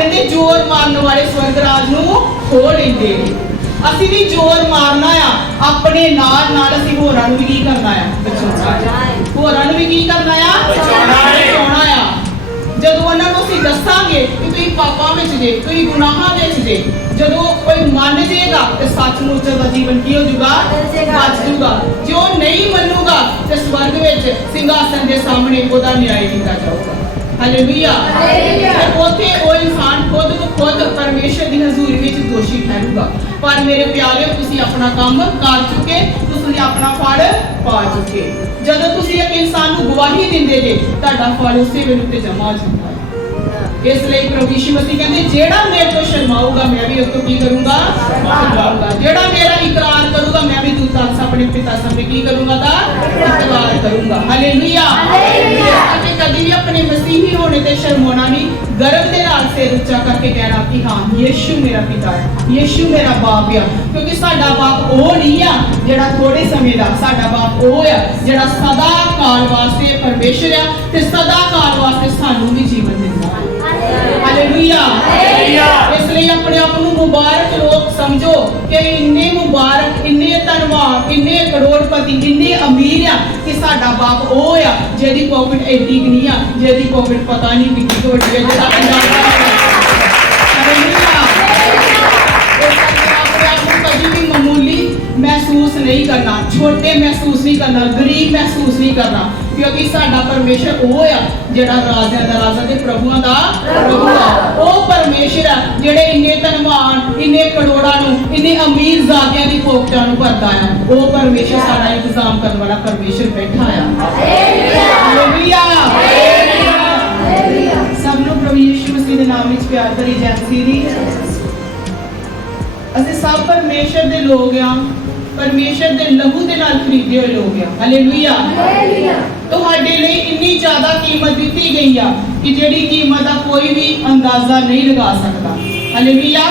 कहते जोर मारने वाले स्वर्ग राज नूं खो लेंदे ने। ਅਸੀਂ ਵੀ ਜ਼ੋਰ ਮਾਰਨਾ ਆ ਆਪਣੇ ਨਾਲ ਅਸੀਂ ਹੋਰਾਂ ਨੂੰ ਵੀ ਕੀ ਕਰਨਾ ਆ ਬਚਾਉਣਾ ਹੋਰਾਂ ਨੂੰ ਵੀ ਕੀ ਕਰਨਾ ਆ ਬਚਾਉਣਾ ਆ। ਜਦੋਂ ਉਹਨਾਂ ਨੂੰ ਅਸੀਂ ਦੱਸਾਂਗੇ ਕਿ ਤੁਸੀਂ ਪਾਪਾਂ ਵਿੱਚ ਜੇ ਤੁਸੀਂ ਗੁਨਾਹਾਂ ਵਿੱਚ ਜੇ ਜਦੋਂ ਕੋਈ ਮੰਨ ਜੇਗਾ ਤੇ ਸੱਚਮੁੱਚ ਦਾ ਜੀਵਨ ਕੀ ਹੋ ਜਾਊਗਾ ਬਚ ਜਾਊਗਾ। ਜੇ ਉਹ ਨਹੀਂ ਮੰਨੂਗਾ ਤੇ ਸਵਰਗ ਵਿੱਚ ਸਿੰਘਾਸਨ ਦੇ ਸਾਹਮਣੇ ਉਹਦਾ ਨਿਆਂ ਕੀਤਾ ਜਾਊਗਾ। ਹਾਲੇਲੂਇਆ। ਉੱਥੇ ਉਹ ਇਨਸਾਨ ਖੁਦ ਪਰਮੇਸ਼ਰ ਦੀ ਹਜ਼ੂਰੀ ਵਿੱਚ ਦੋਸ਼ੀ ਠਹਿਰੂਗਾ। ਪਰ ਮੇਰੇ ਪਿਆਰਿਓ ਤੁਸੀਂ ਆਪਣਾ ਕੰਮ ਕਰ ਚੁੱਕੇ, ਤੁਸੀਂ ਆਪਣਾ ਫਲ ਪਾ ਚੁੱਕੇ। ਜਦੋਂ ਤੁਸੀਂ ਇੱਕ ਇਨਸਾਨ ਨੂੰ ਗਵਾਹੀ ਦਿੰਦੇ ਜੇ ਤੁਹਾਡਾ ਫਲ ਉਸੇ ਵੇਲੇ ਉੱਤੇ ਜਮਾ ਹੋ ਜਾਂਦਾ ਹੈ। ਇਸ ਲਈ ਪ੍ਰਭੂ ਯਿਸੂ ਮਸੀਹ ਕਹਿੰਦੇ ਜਿਹੜਾ ਮੇਰੇ ਤੋਂ ਸ਼ਰਮਾਊਗਾ ਮੈਂ ਵੀ ਉਸ ਤੋਂ ਕੀ ਕਰੂੰਗਾ ਸ਼ਰਮਾਊਗਾ। ਜਿਹੜਾ ਮੇਰਾ ਇਕਰਾਰ ਕਰੂਗਾ ਮੈਂ ਵੀ ਦੂਤਾਂ ਆਪਣੇ ਪਿਤਾ ਸਾਹਮਣੇ ਕੀ ਕਰੂੰਗਾ ਦਾ ਇਕਰਾਰ ਕਰੂੰਗਾ। ਹਾਲੇਲੂਇਆ। ਅਤੇ ਕਦੀ ਵੀ ਆਪਣੇ ਮਸੀਹੀ ਹੋਣੇ ਤੇ ਸ਼ਰਮਾਉਣਾ ਨਹੀਂ, ਗਰਵ ਦੇ ਨਾਲ ਸਿਰ ਉੱਚਾ ਕਰਕੇ ਕਹਿਣਾ ਕਿ ਹਾਂ ਯਿਸੂ ਮੇਰਾ ਪਿਤਾ ਹੈ, ਯਿਸੂ ਮੇਰਾ ਬਾਪ ਆ। ਕਿਉਂਕਿ ਸਾਡਾ ਬਾਪ ਉਹ ਨਹੀਂ ਆ ਜਿਹੜਾ ਥੋੜੇ ਸਮੇਂ ਦਾ, ਸਾਡਾ ਬਾਪ ਉਹ ਆ ਜਿਹੜਾ ਸਦਾ ਕਾਲ ਵਾਸਤੇ ਪਰਮੇਸ਼ਰ ਆ ਤੇ ਸਦਾ ਕਾਲ ਵਾਸਤੇ ਸਾਨੂੰ ਵੀ ਜੀਵਨ ਦਿੰਦਾ ਹੈ। ਹਾਲੇਲੂਇਆ। ਇਸ ਲਈ ਆਪਣੇ ਆਪ ਨੂੰ ਮੁਬਾਰਕ ਲੋਕ ਸਮਝੋ ਕਿ ਇੰਨੇ ਮੁਬਾਰਕ, ਇੰਨੇ ਧਨਵਾਨ, ਇੰਨੇ ਕਰੋੜਪਤੀ, ਇੰਨੇ ਅਮੀਰ ਆ ਕਿ ਸਾਡਾ ਬਾਪ ਉਹ ਆ ਜਿਹਦੀ ਪੌਕਟ ਐਡੀ ਨਹੀਂ ਆ, ਜਿਹਦੀ ਪੌਕਟ ਪਤਾ ਨਹੀਂ ਕਿੰਨੀ ਕੁ ਵੱਡੀ ਹੈ, ਜਿਹੜਾ कभी भी मामूली महसूस नहीं करना, छोटे महसूस नहीं करना, गरीब महसूस नहीं करना। क्योंकि साडा परमेश्वर वो है जेड़ा राजा दा राजा ते प्रभुआं दा प्रभु है। वो परमेश्वर है जेड़े इन्ने धनवान, इन्ने करोड़ां नूं, इन्ने अमीर ज़ादियां दी पोकटां नूं भरदा है। वो परमेश्वर सारा इंतजाम करने वाला परमेश्वर बैठा है। हालेलुया। सब नूं प्रभु यीशु मसीह दे नाम विच प्यार भरी जय मसीह दी। ਅਸੀਂ ਸਭ ਪਰਮੇਸ਼ਰ ਦੇ ਲੋਕ ਆ, ਪਰਮੇਸ਼ਰ ਦੇ ਲਹੂ ਦੇ ਨਾਲ ਖਰੀਦੇ ਹੋਏ ਲੋਕ ਆ। ਹਾਲੇਲੂਇਆ। ਤੁਹਾਡੇ ਲਈ ਇੰਨੀ ਜ਼ਿਆਦਾ ਕੀਮਤ ਦਿੱਤੀ ਗਈ ਆ ਕਿ ਜਿਹੜੀ ਕੀਮਤ ਦਾ ਕੋਈ ਵੀ ਅੰਦਾਜ਼ਾ ਨਹੀਂ ਲਗਾ ਸਕਦਾ। ਹਾਲੇਲੂਇਆ।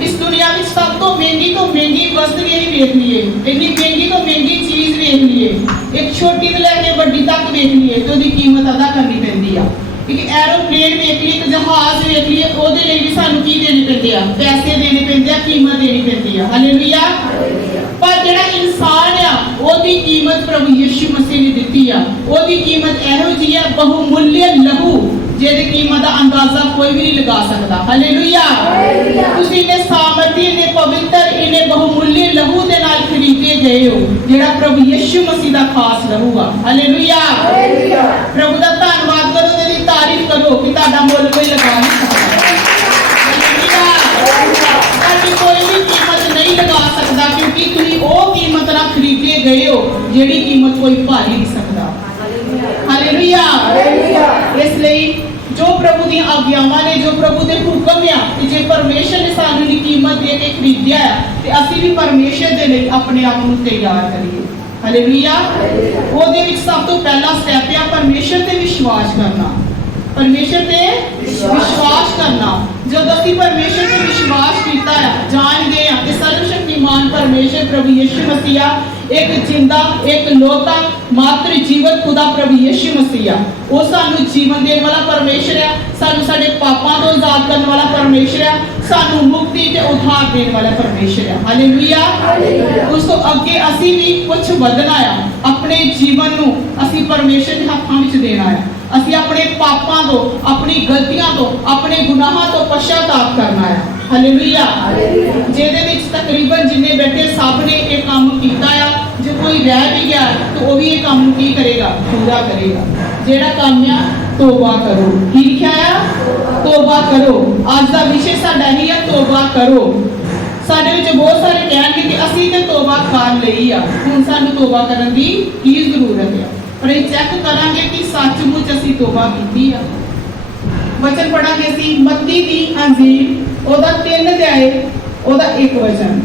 ਇਸ ਦੁਨੀਆ ਵਿੱਚ ਸਭ ਤੋਂ ਮਹਿੰਗੀ ਵਸਤੂ ਇਹ ਵੇਖ ਲਈਏ, ਇੰਨੀ ਮਹਿੰਗੀ ਤੋਂ ਮਹਿੰਗੀ ਚੀਜ਼ ਵੇਖ ਲਈਏ, ਇੱਕ ਛੋਟੀ ਤੋਂ ਲੈ ਕੇ ਵੱਡੀ ਤੱਕ ਵੇਖ ਲਈਏ ਤੇ ਉਹਦੀ ਕੀਮਤ ਅਦਾ ਕਰਨੀ ਪੈਂਦੀ ਆ। एक एरोप्लेन वेख लीए, एक जहाज वेख लीए, ओदे लई भी सानू की देने पैंदे आ, पैसे देने पैंदे आ, कीमत देनी पैंदी आ। हालेलुया। पर जेड़ा इंसान आ ओदी कीमत प्रभु यीशु मसीह ने दित्ती आ। ओदी कीमत एहो जी आ बहुमूल्य लहू जेदी कीमत दा अंदाजा कोई भी नहीं लगा सकदा। हालेलुया। तुसीं ने सामर्थी ने पवित्र इने बहुमूल्य लहू दे नाल खरीदे गए हो जेड़ा प्रभु यीशु मसीह दा खास लहू आ। हालेलुया। प्रभु दा धन्नवाद करो, तेरी तारीफ करो कि ताड़ा मुल कोई लगा नहीं सकदा। ताड़ी कोई भी कीमत नहीं लगा सकदा क्योंकि तुसीं ओ कीमत नाल खरीदे गए हो जेड़ी कीमत कोई भर ही नहीं सकदा। हालेलुया। इसलिए जो प्रभु दी आज्ञावां ने, जो प्रभु दे हुक्म आ कि जे परमेश्वर ने सानू दी कीमत दे के खरीदिया है ते असीं भी परमेश्वर दे लई अपने आप नूं तैयार करिए। हालेलुया। ओदे विच सब तो पहला स्टेप है परमेश्वर ते विश्वास करना। परमेश्वर ते विश्वास करना। जब असीं परमेश्वर ते विश्वास कीता है, जान गए हैं कि सर्वशक्तिमान परमेश्वर प्रभु यीशु मसीह एक जिंदा, एक लौता मात्र जीवन खुदा प्रभु यीशु मसीह वो सानू जीवन देने वाला परमेश्वर है, सानू साडे पापां तो आजाद करने वाला परमेश्वर है, सानू मुक्ति ते उद्धार देने वाला परमेश्वर है। हालेलुया। उस तो अगे असीं भी कुछ वधना है, अपने जीवन नू असीं परमेश्वर दे हत्थां विच देना है। असीं अपने पापां तो, अपनी गलतियां तो, अपने गुनाहां तो पश्चाताप करना है। हालेलुया। जेदे विच तकरीबन जिन्ने बैठे सब ने एक काम कीता है, जो कोई रह भी गया तो वो भी ये काम की करेगा, पूरा करेगा। जेड़ा काम है तौबा करो, की लिखा है तौबा करो। आज का विषय साडा ही है तौबा करो। साडे विच बहुत सारे कहणगे कि असीं ते तौबा कर लई आ, हुण सानू तौबा करन दी की जरूरत है। पर ये चेक करांगे कि सचमुच असीं तौबा कीती आ। वचन पढ़ांगे असीं मत्ती दी अंजील ओदा 3 अध्याय ओदा 1 वचन।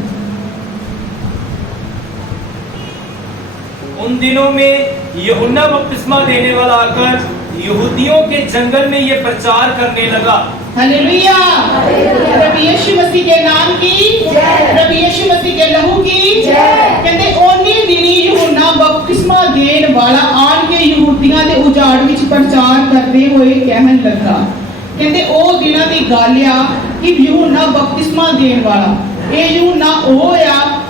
उन दिनों में यूहन्ना बपतिस्मा देने वाला आकर यहूदियों के जंगल में ये प्रचार करने लगा। हालेलुया। प्रभु यीशु मसीह के नाम की जय, प्रभु यीशु मसीह के लहू की जय। कहते ओनी दिनी यूहन्ना बपतिस्मा देने वाला आन के यहूदियों दे उजाड़ विच प्रचार करते हुए कहन लगा ਕਹਿੰਦੇ ਉਹ ਦਿਨਾਂ ਦੀ ਗੱਲ ਆ ਕਿ ਯਹੂਨਾ ਬਪਤਿਸਮਾ ਦੇਣ ਵਾਲਾ, ਇਹ ਯਹੂਨਾ ਉਹ ਆ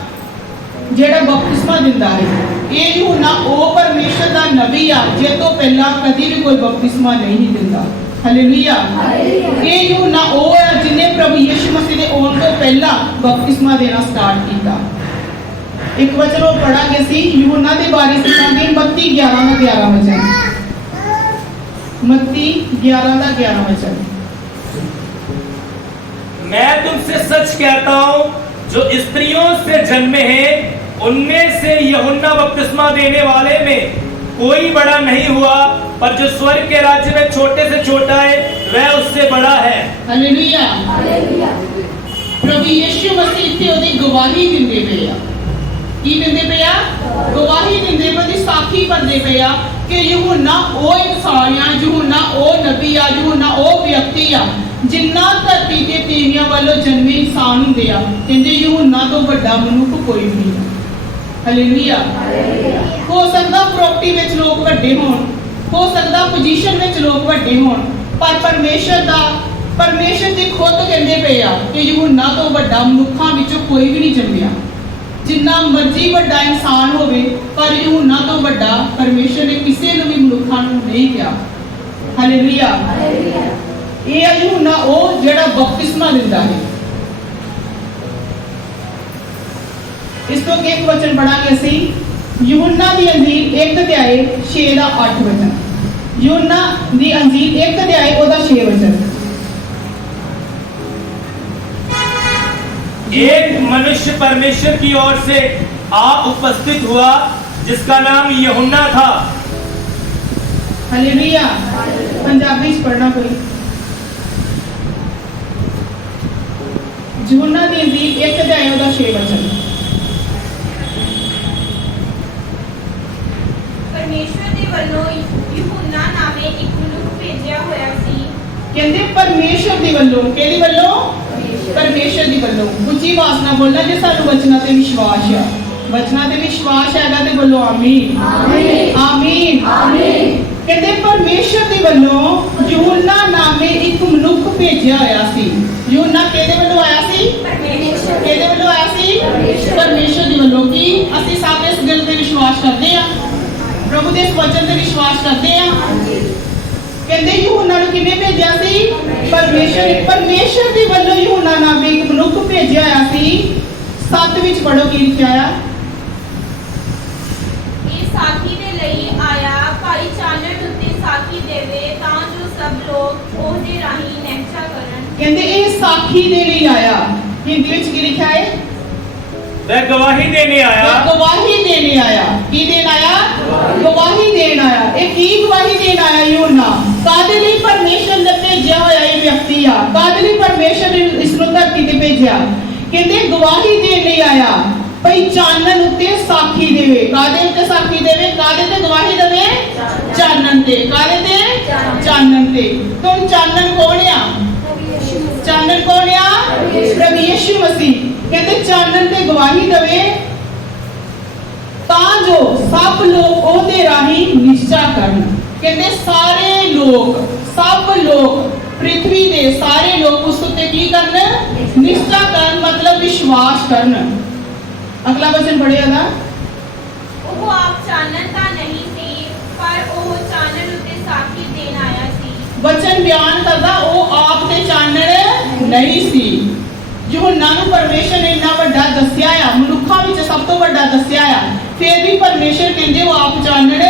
ਜਿਹੜਾ ਬਪਤਿਸਮਾ ਦਿੰਦਾ ਹੈ। ਇਹ ਯਹੂਨਾ ਉਹ ਪਰਮੇਸ਼ਰ ਦਾ ਨਬੀ ਆ ਜੇ ਤੋਂ ਪਹਿਲਾਂ ਕਦੀ ਵੀ ਕੋਈ ਬਪਤਿਸਮਾ ਨਹੀਂ ਦਿੰਦਾ। ਹਾਲੇਲੂਇਆ। ਇਹ ਯਹੂਨਾ ਉਹ ਆ ਜਿਹਨੇ ਪ੍ਰਭੂ ਯਿਸੂ ਮਸੀਹ ਦੇ ਆਉਣ ਤੋਂ ਪਹਿਲਾਂ ਬਪਤਿਸਮਾ ਦੇਣਾ ਸਟਾਰਟ ਕੀਤਾ। ਇੱਕ ਵਚਨ ਉਹ ਪੜਾਂਗੇ ਸੀ ਯਹੂਨਾ ਦੇ ਬਾਰੇ ਸਿੱਖਾਂਗੇ ਮੱਤੀ 11 ਦਾ 11 ਵਚਨ। मत्ती 11 का 11 वचन। मैं तुमसे सच कहता हूँ, जो स्त्रियों से जन्मे हैं उनमें से यूहन्ना बपतिस्मा देने वाले में कोई बड़ा नहीं हुआ, पर जो स्वर्ग के राज्य में छोटे से छोटा है वह उससे बड़ा है। हालेलुया। प्रभु यीशु मसीह इत्थे ओदी गवाही दिंदे पे आ। की दिंदे पे आ? गवाही दिंदे पे, ओदी साखी भरदे पे आ कि यूहन्ना ओ इंसान आ, यूहन्ना ओ नबी आ, यूहन्ना ओ व्यक्ति आ जिन्ना धरती ते तीवियां वालों जन्मे इंसान हुंदे आ। कहंदे यूहन्ना तो बड़ा मनुख कोई नहीं। हालेलुया। हो सकदा प्रॉपर्टी विच लोग वड्डे होण, हो सकदा पोजीशन विच लोग वड्डे होण, पर परमेश्वर जी खुद कहंदे पे आ कि यूहन्ना तो बड़ा मनुखां विचों कोई भी नहीं जन्मिया। जिन्ना मर्जी बड़ा इंसान होवे, पर यूहन्ना तो बड़ा परमेश्वर ने किसी ने भी मनुखा नहीं किया। हालेलुया। ये यूहन्ना ओ जेड़ा बपतिस्मा दिंदा है। इस तो एक वचन पढ़ांगे असी यूहन्ना दी अंजील 1 अध्याय 6 दा 8 वचन। यूहन्ना दी अंजील 1 अध्याय ओदा 6 वचन। एक मनुष्य परमेश्वर की ओर से आ उपस्थित हुआ जिसका नाम यूहन्ना था। हालेलुया। पंजाबी च पढ़ना कोई। यूहन्ना दी अंजील 1 अध्याय ओदा 6 वचन। परमेश्वर दे ਵੱਲੋਂ यूहन्ना नामे एक मनुख भेजिया होया सी। कहंदे परमेश्वर दी वल्लों, केदी वल्लों? परमेश्वर दी वल्लों। उच्ची आवाज़ नाल बोलना जे सानू वचनां ते विश्वास है। वचनां ते विश्वास हैगा ते बोलो आमीन। आमीन आमीन आमीन। कहंदे परमेश्वर दी वल्लों यूहन्ना नामे एक मनुख भेजिया होया सी। यूहन्ना केदे वल्लों आया सी? परमेश्वर। केदे वल्लों आया सी? परमेश्वर दी वल्लों। की असि सब इस गल ते विश्वास करदे आ, प्रभु दे इस वचन ते विश्वास करदे आ। कहते यूहन्ना नूं किन्ने भेजिया सी? परमेश्वर। परमेश्वर दी वल्लों यूहन्ना नामे एक मनुख भेजिया होया सी। 7 विच पढ़ो की लिखिया आ। ये साखी दे लई आया, भाई चानण उत्ते साखी देवे तां जो सब लोग ओहदे राही नैचा करन। कहते ये साखी दे लई आया। हिंदी विच की लिखा है? वह गवाही देने आया। गवाही देने आया। की देन आया? गवाही देन आया। एक की गवाही देन आया यूहन्ना? कादे लई परमेश्वर ने भेजिया होया ये व्यक्ति आ, कादे लई परमेश्वर ने इस नु धरती ते भेजिया। कहंदे गवाही देन लई आया, भई चानन उत्ते साखी देवे। कादे उत्ते साखी देवे? कादे ते गवाही देवे? चानन ते। कादे ते? चानन ते। तो चानन कौन आ? चानन कौन आ? प्रभु यीशु मसीह। कहते चानन ते गवाही देवे तां जो सब लोग ओहदे राही निश्चा करन। कहते सारे लोग, सब लोग, पृथ्वी दे सारे लोग उस उत्ते की करन? निश्चा करन, मतलब विश्वास करन। अगला वचन पढ़िया था। ਉਹ ਆਪ ਚਾਨਣ ਤਾਂ ਨਹੀਂ ਸੀ, ਪਰ ਉਹ ਚਾਨਣ ਉੱਤੇ ਸਾਖੀ ਦੇਣ ਆਇਆ ਸੀ। वचन बयान करदा ਉਹ ਆਪ ਤੇ ਚਾਨਣ ਨਹੀਂ ਸੀ। यूहन्ना नूं परमेश्वर ने इन्ना वड्डा दस्सिया आ, मनुखां विच सब तो वड्डा दस्सिया आ, फिर भी परमेश्वर कहंदे वो आप चानण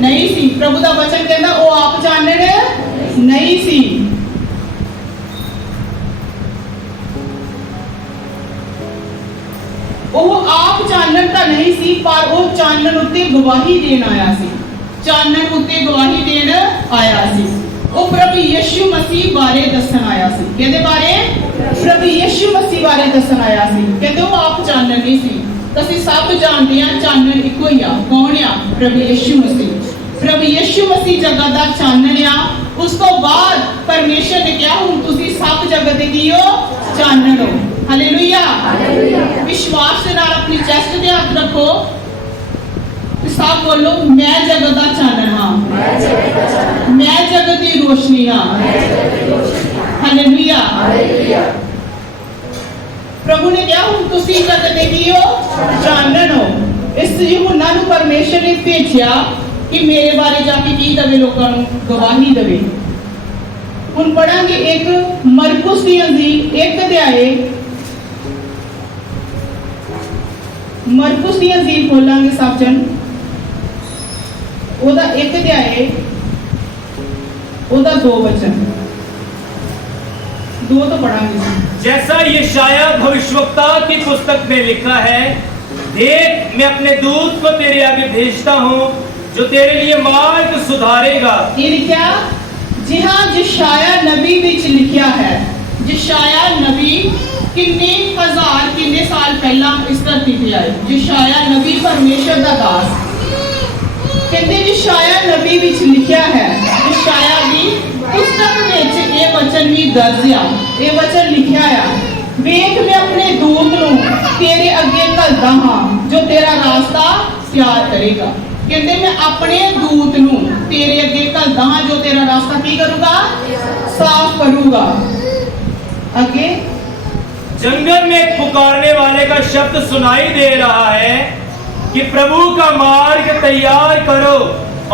नहीं सी। प्रभु दा वचन कहंदा वो आप चानण नहीं सी। ਉਹ ਆਪ ਚਾਨਣ ਤਾਂ ਨਹੀਂ ਸੀ, ਪਰ ਉਹ ਚਾਨਣ ਉੱਤੇ ਗਵਾਹੀ ਦੇਣ ਆਇਆ ਸੀ। ਚਾਨਣ ਉੱਤੇ ਗਵਾਹੀ ਦੇਣ ਆਇਆ ਸੀ। ਉਹ ਪ੍ਰਭੂ ਯਿਸੂ ਮਸੀਹ ਬਾਰੇ ਦੱਸਣ ਆਇਆ ਸੀ। ਕਿਹਦੇ ਬਾਰੇ? ਪ੍ਰਭੂ ਯਿਸੂ ਮਸੀਹ ਬਾਰੇ ਦੱਸਣ ਆਇਆ ਸੀ। ਕਹਿੰਦੇ ਉਹ ਆਪ ਚਾਨਣ ਨਹੀਂ ਸੀ। ਅਸੀਂ ਸਭ ਜਾਣਦੇ ਹਾਂ ਚਾਨਣ ਇੱਕੋ ਹੀ ਆ। ਕੌਣ ਆ? ਪ੍ਰਭੂ ਯਿਸੂ ਮਸੀਹ। ਪ੍ਰਭੂ ਯਿਸੂ ਮਸੀਹ ਜਗਤ ਦਾ ਚਾਨਣ ਆ। ਉਸ ਤੋਂ ਬਾਅਦ ਪਰਮੇਸ਼ਰ ਨੇ ਕਿਹਾ ਹੁਣ ਤੁਸੀਂ ਸਭ ਜਗਤ ਦੇ ਕੀ ਹੋ? ਚਾਨਣ ਹੋ। ਹਾਲੇਲੂਇਆ। ਵਿਸ਼ਵਾਸ ਦੇ ਨਾਲ ਆਪਣੀ ਚੈਸਟ ਤੇ ਹੱਥ ਰੱਖੋ। सब बोलो, मैं जगत दा चानन हां, मैं जगत दी रोशनी हां। हालेलुया। प्रभु ने कहा हुण तुसीं जगत दे की हो, चानन हो। इस यूहन्ना नूं परमेश्वर ने भेजिया कि मेरे बारे जाके की दवे, लोकां नूं गवाही दवे। हुण पढ़ांगे एक मरकुस दी अंजील 1 अध्याय, मरकुस दी अंजील खोलांगे सब जन, ओदा 1 अध्याय, ओदा 2 वचन, 2 तो पढ़ांगे। जैसा यशायाह भविष्यवक्ता की पुस्तक में लिखा है, देख मैं अपने दूत को तेरे आगे भेजता हूँ जो तेरे लिए मार्ग सुधारेगा। ये लिखा जी हाँ, यशायाह नबी विच लिखा है। यशायाह नबी किन्ने हजार किन्ने साल पहला इस धरती पे आए। यशायाह नबी परमेश्वर दा दास कहते यशायाह नबी विच लिखा है। यशायाह दी पुस्तक विच ये वचन भी दर्ज आ, ये वचन लिखा है, वेख मैं अपने दूत नूं तेरे अगे घल्दा हां जो तेरा रास्ता तैयार करेगा। कहते मैं अपने दूत नूं तेरे अगे घल्दा हां जो तेरा रास्ता की करूंगा, साफ करूंगा। आगे जंगल में एक पुकारने वाले का शब्द सुनाई दे रहा है कि प्रभु का मार्ग तैयार करो